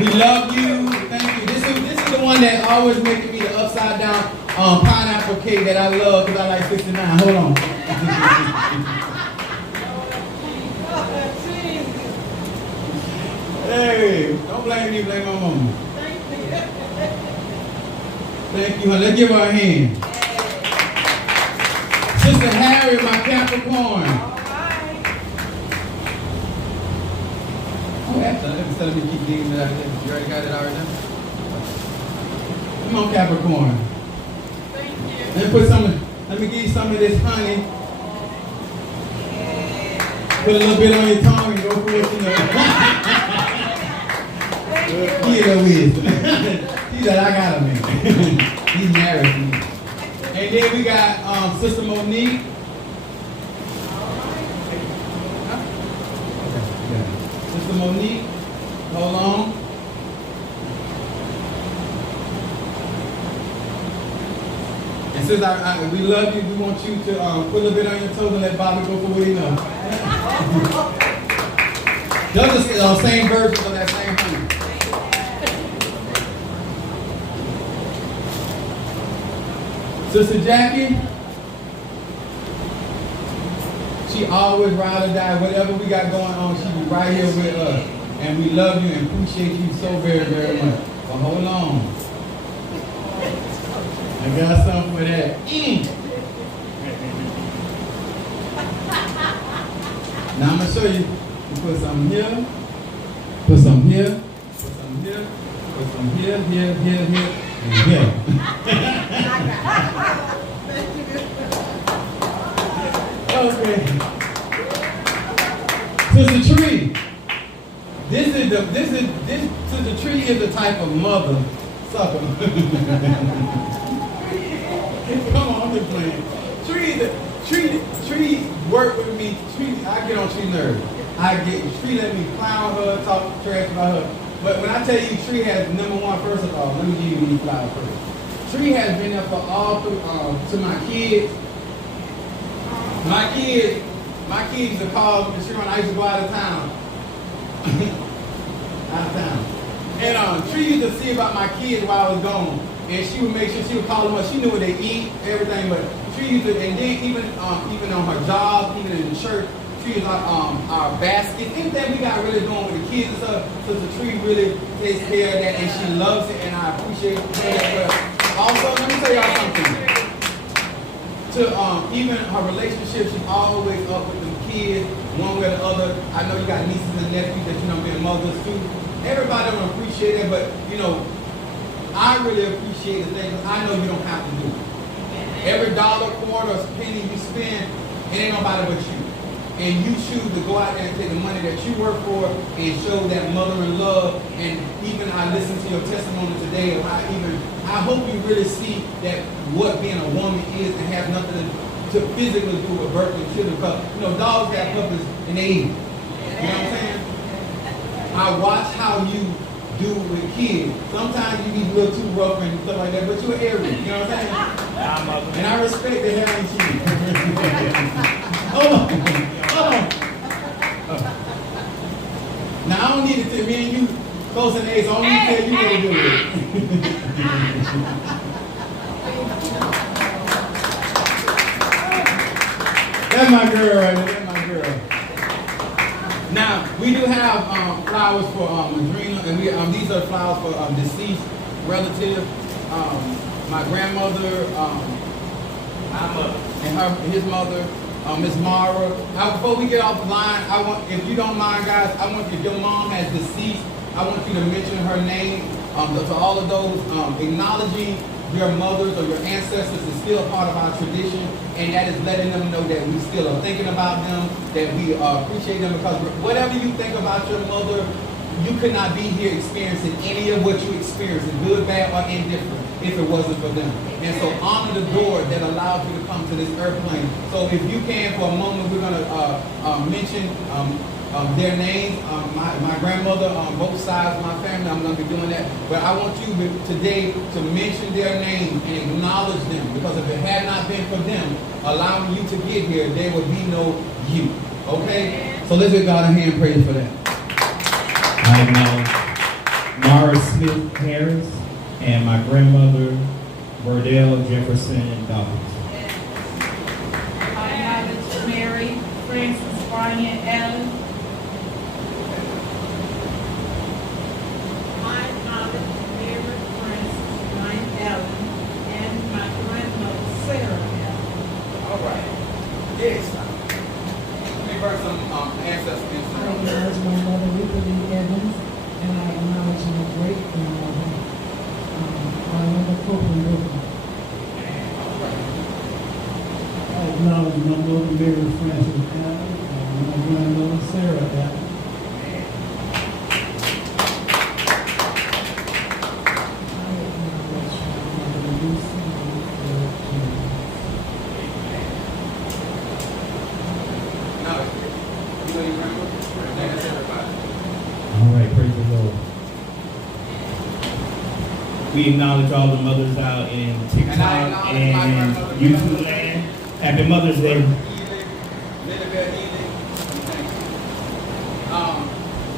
We love you. Thank you. This is the one that always making me the upside down pineapple cake that I love because I like 69. Hold on. Hey, don't blame me, blame my mama. Thank you, honey. Let's give her a hand. Sister Harriet, my Capricorn. Oh, actually, instead of me keep digging it out there, you already got it already? Come on, Capricorn. Thank you. Let me give you some of this honey. Put a little bit on your tongue and go for it, you know. He a whiz. He said, I got him, man. He's married to me. And then we got Sister Monique. Okay, Sister Monique, hold on. And since we love you, we want you to put a little bit on your toes and let Bobby go for what he knows. Those are the same versions of that same honey. Sister Jackie, she always ride or die. Whatever we got going on, she be right here with us. And we love you and appreciate you so very, very much. But hold on. I got something for that. Now I'm going to show you. You put some here, put some here, put some here, put some here, here, here, here, and here. Okay. Sister Tree. Sister Tree is the type of mother sucker. Come on, I'm just playing. Tree work with me. I get on Tree nerves. Tree let me clown her, talk trash about her. But when I tell you Tree has number one, first of all, let me give you these flowers first. Tree has been there for all through to my kids. My kids used to call me, I used to go out of town. And Tree used to see about my kids while I was gone. And she would make sure she would call them up. She knew what they eat, everything. But Tree used to, and then even on her job, even in the church, Tree is our basket. Anything we got really going with the kids and stuff, so the Tree really takes care of that, and she loves it, and I appreciate that. Also, let me tell y'all something. Even her relationship, she's always up with the kids, one way or the other. I know you got nieces and nephews that being mothers too. Everybody don't appreciate that, but I really appreciate the thing because I know you don't have to do it. Every dollar, quarter, or penny you spend, it ain't nobody but you. And you choose to go out there and take the money that you work for and show that mother in love. And even I listened to your testimony today of how I hope you really see that what being a woman is and has nothing to physically do with birth and children. Because, you know, dogs have puppies and they eat. You know what I'm saying? I watch how you do with kids. Sometimes you be a little too rough and stuff like that, but you're Aries. You know what I'm saying? And I respect the hair and cheese. Hold on. Now, I don't need it to me and you close in age. I only need to tell you what to do with it. That's my girl right there. That's my girl. Now, we do have flowers for Madrina, and these are flowers for deceased relative. My grandmother, my mother, and his mother, Miss Mara. Now, before we get off the line, I want, if you don't mind, guys, I want, if your mom has deceased, I want you to mention her name. To all of those, acknowledging your mothers or your ancestors is still part of our tradition, and that is letting them know that we still are thinking about them, that we appreciate them, because whatever you think about your mother, you could not be here experiencing any of what you experienced, good, bad, or indifferent, if it wasn't for them. And so honor the door that allowed you to come to this airplane. So if you can, for a moment, we're going to mention their names. My grandmother, both sides of my family, I'm going to be doing that. But I want you today to mention their names and acknowledge them, because if it had not been for them allowing you to get here, there would be no you. Okay? So let's give God a hand praise for that. I acknowledge Mara Smith Harris and my grandmother, Burdell Jefferson Dawkins. I acknowledge Mary Frances Bryant Allen. I acknowledge Mary Frances Bryant Allen and my grandmother Sarah Allen. All right. Yes. Let me burn some ancestors. I acknowledge my mother, Rita Lee Evans, and I acknowledge my great-grandmother, Arlinda Copeland Rooker. I acknowledge my mother, Mary Frances Allen, and my grandmother, Sarah Allen. I acknowledge my mother, Lucy Lee James. Now, you know your grandmother? That's everybody. All right, praise the Lord. We acknowledge all the mothers out in TikTok And I acknowledge my and grandmother. YouTube land. Happy Mother's Day.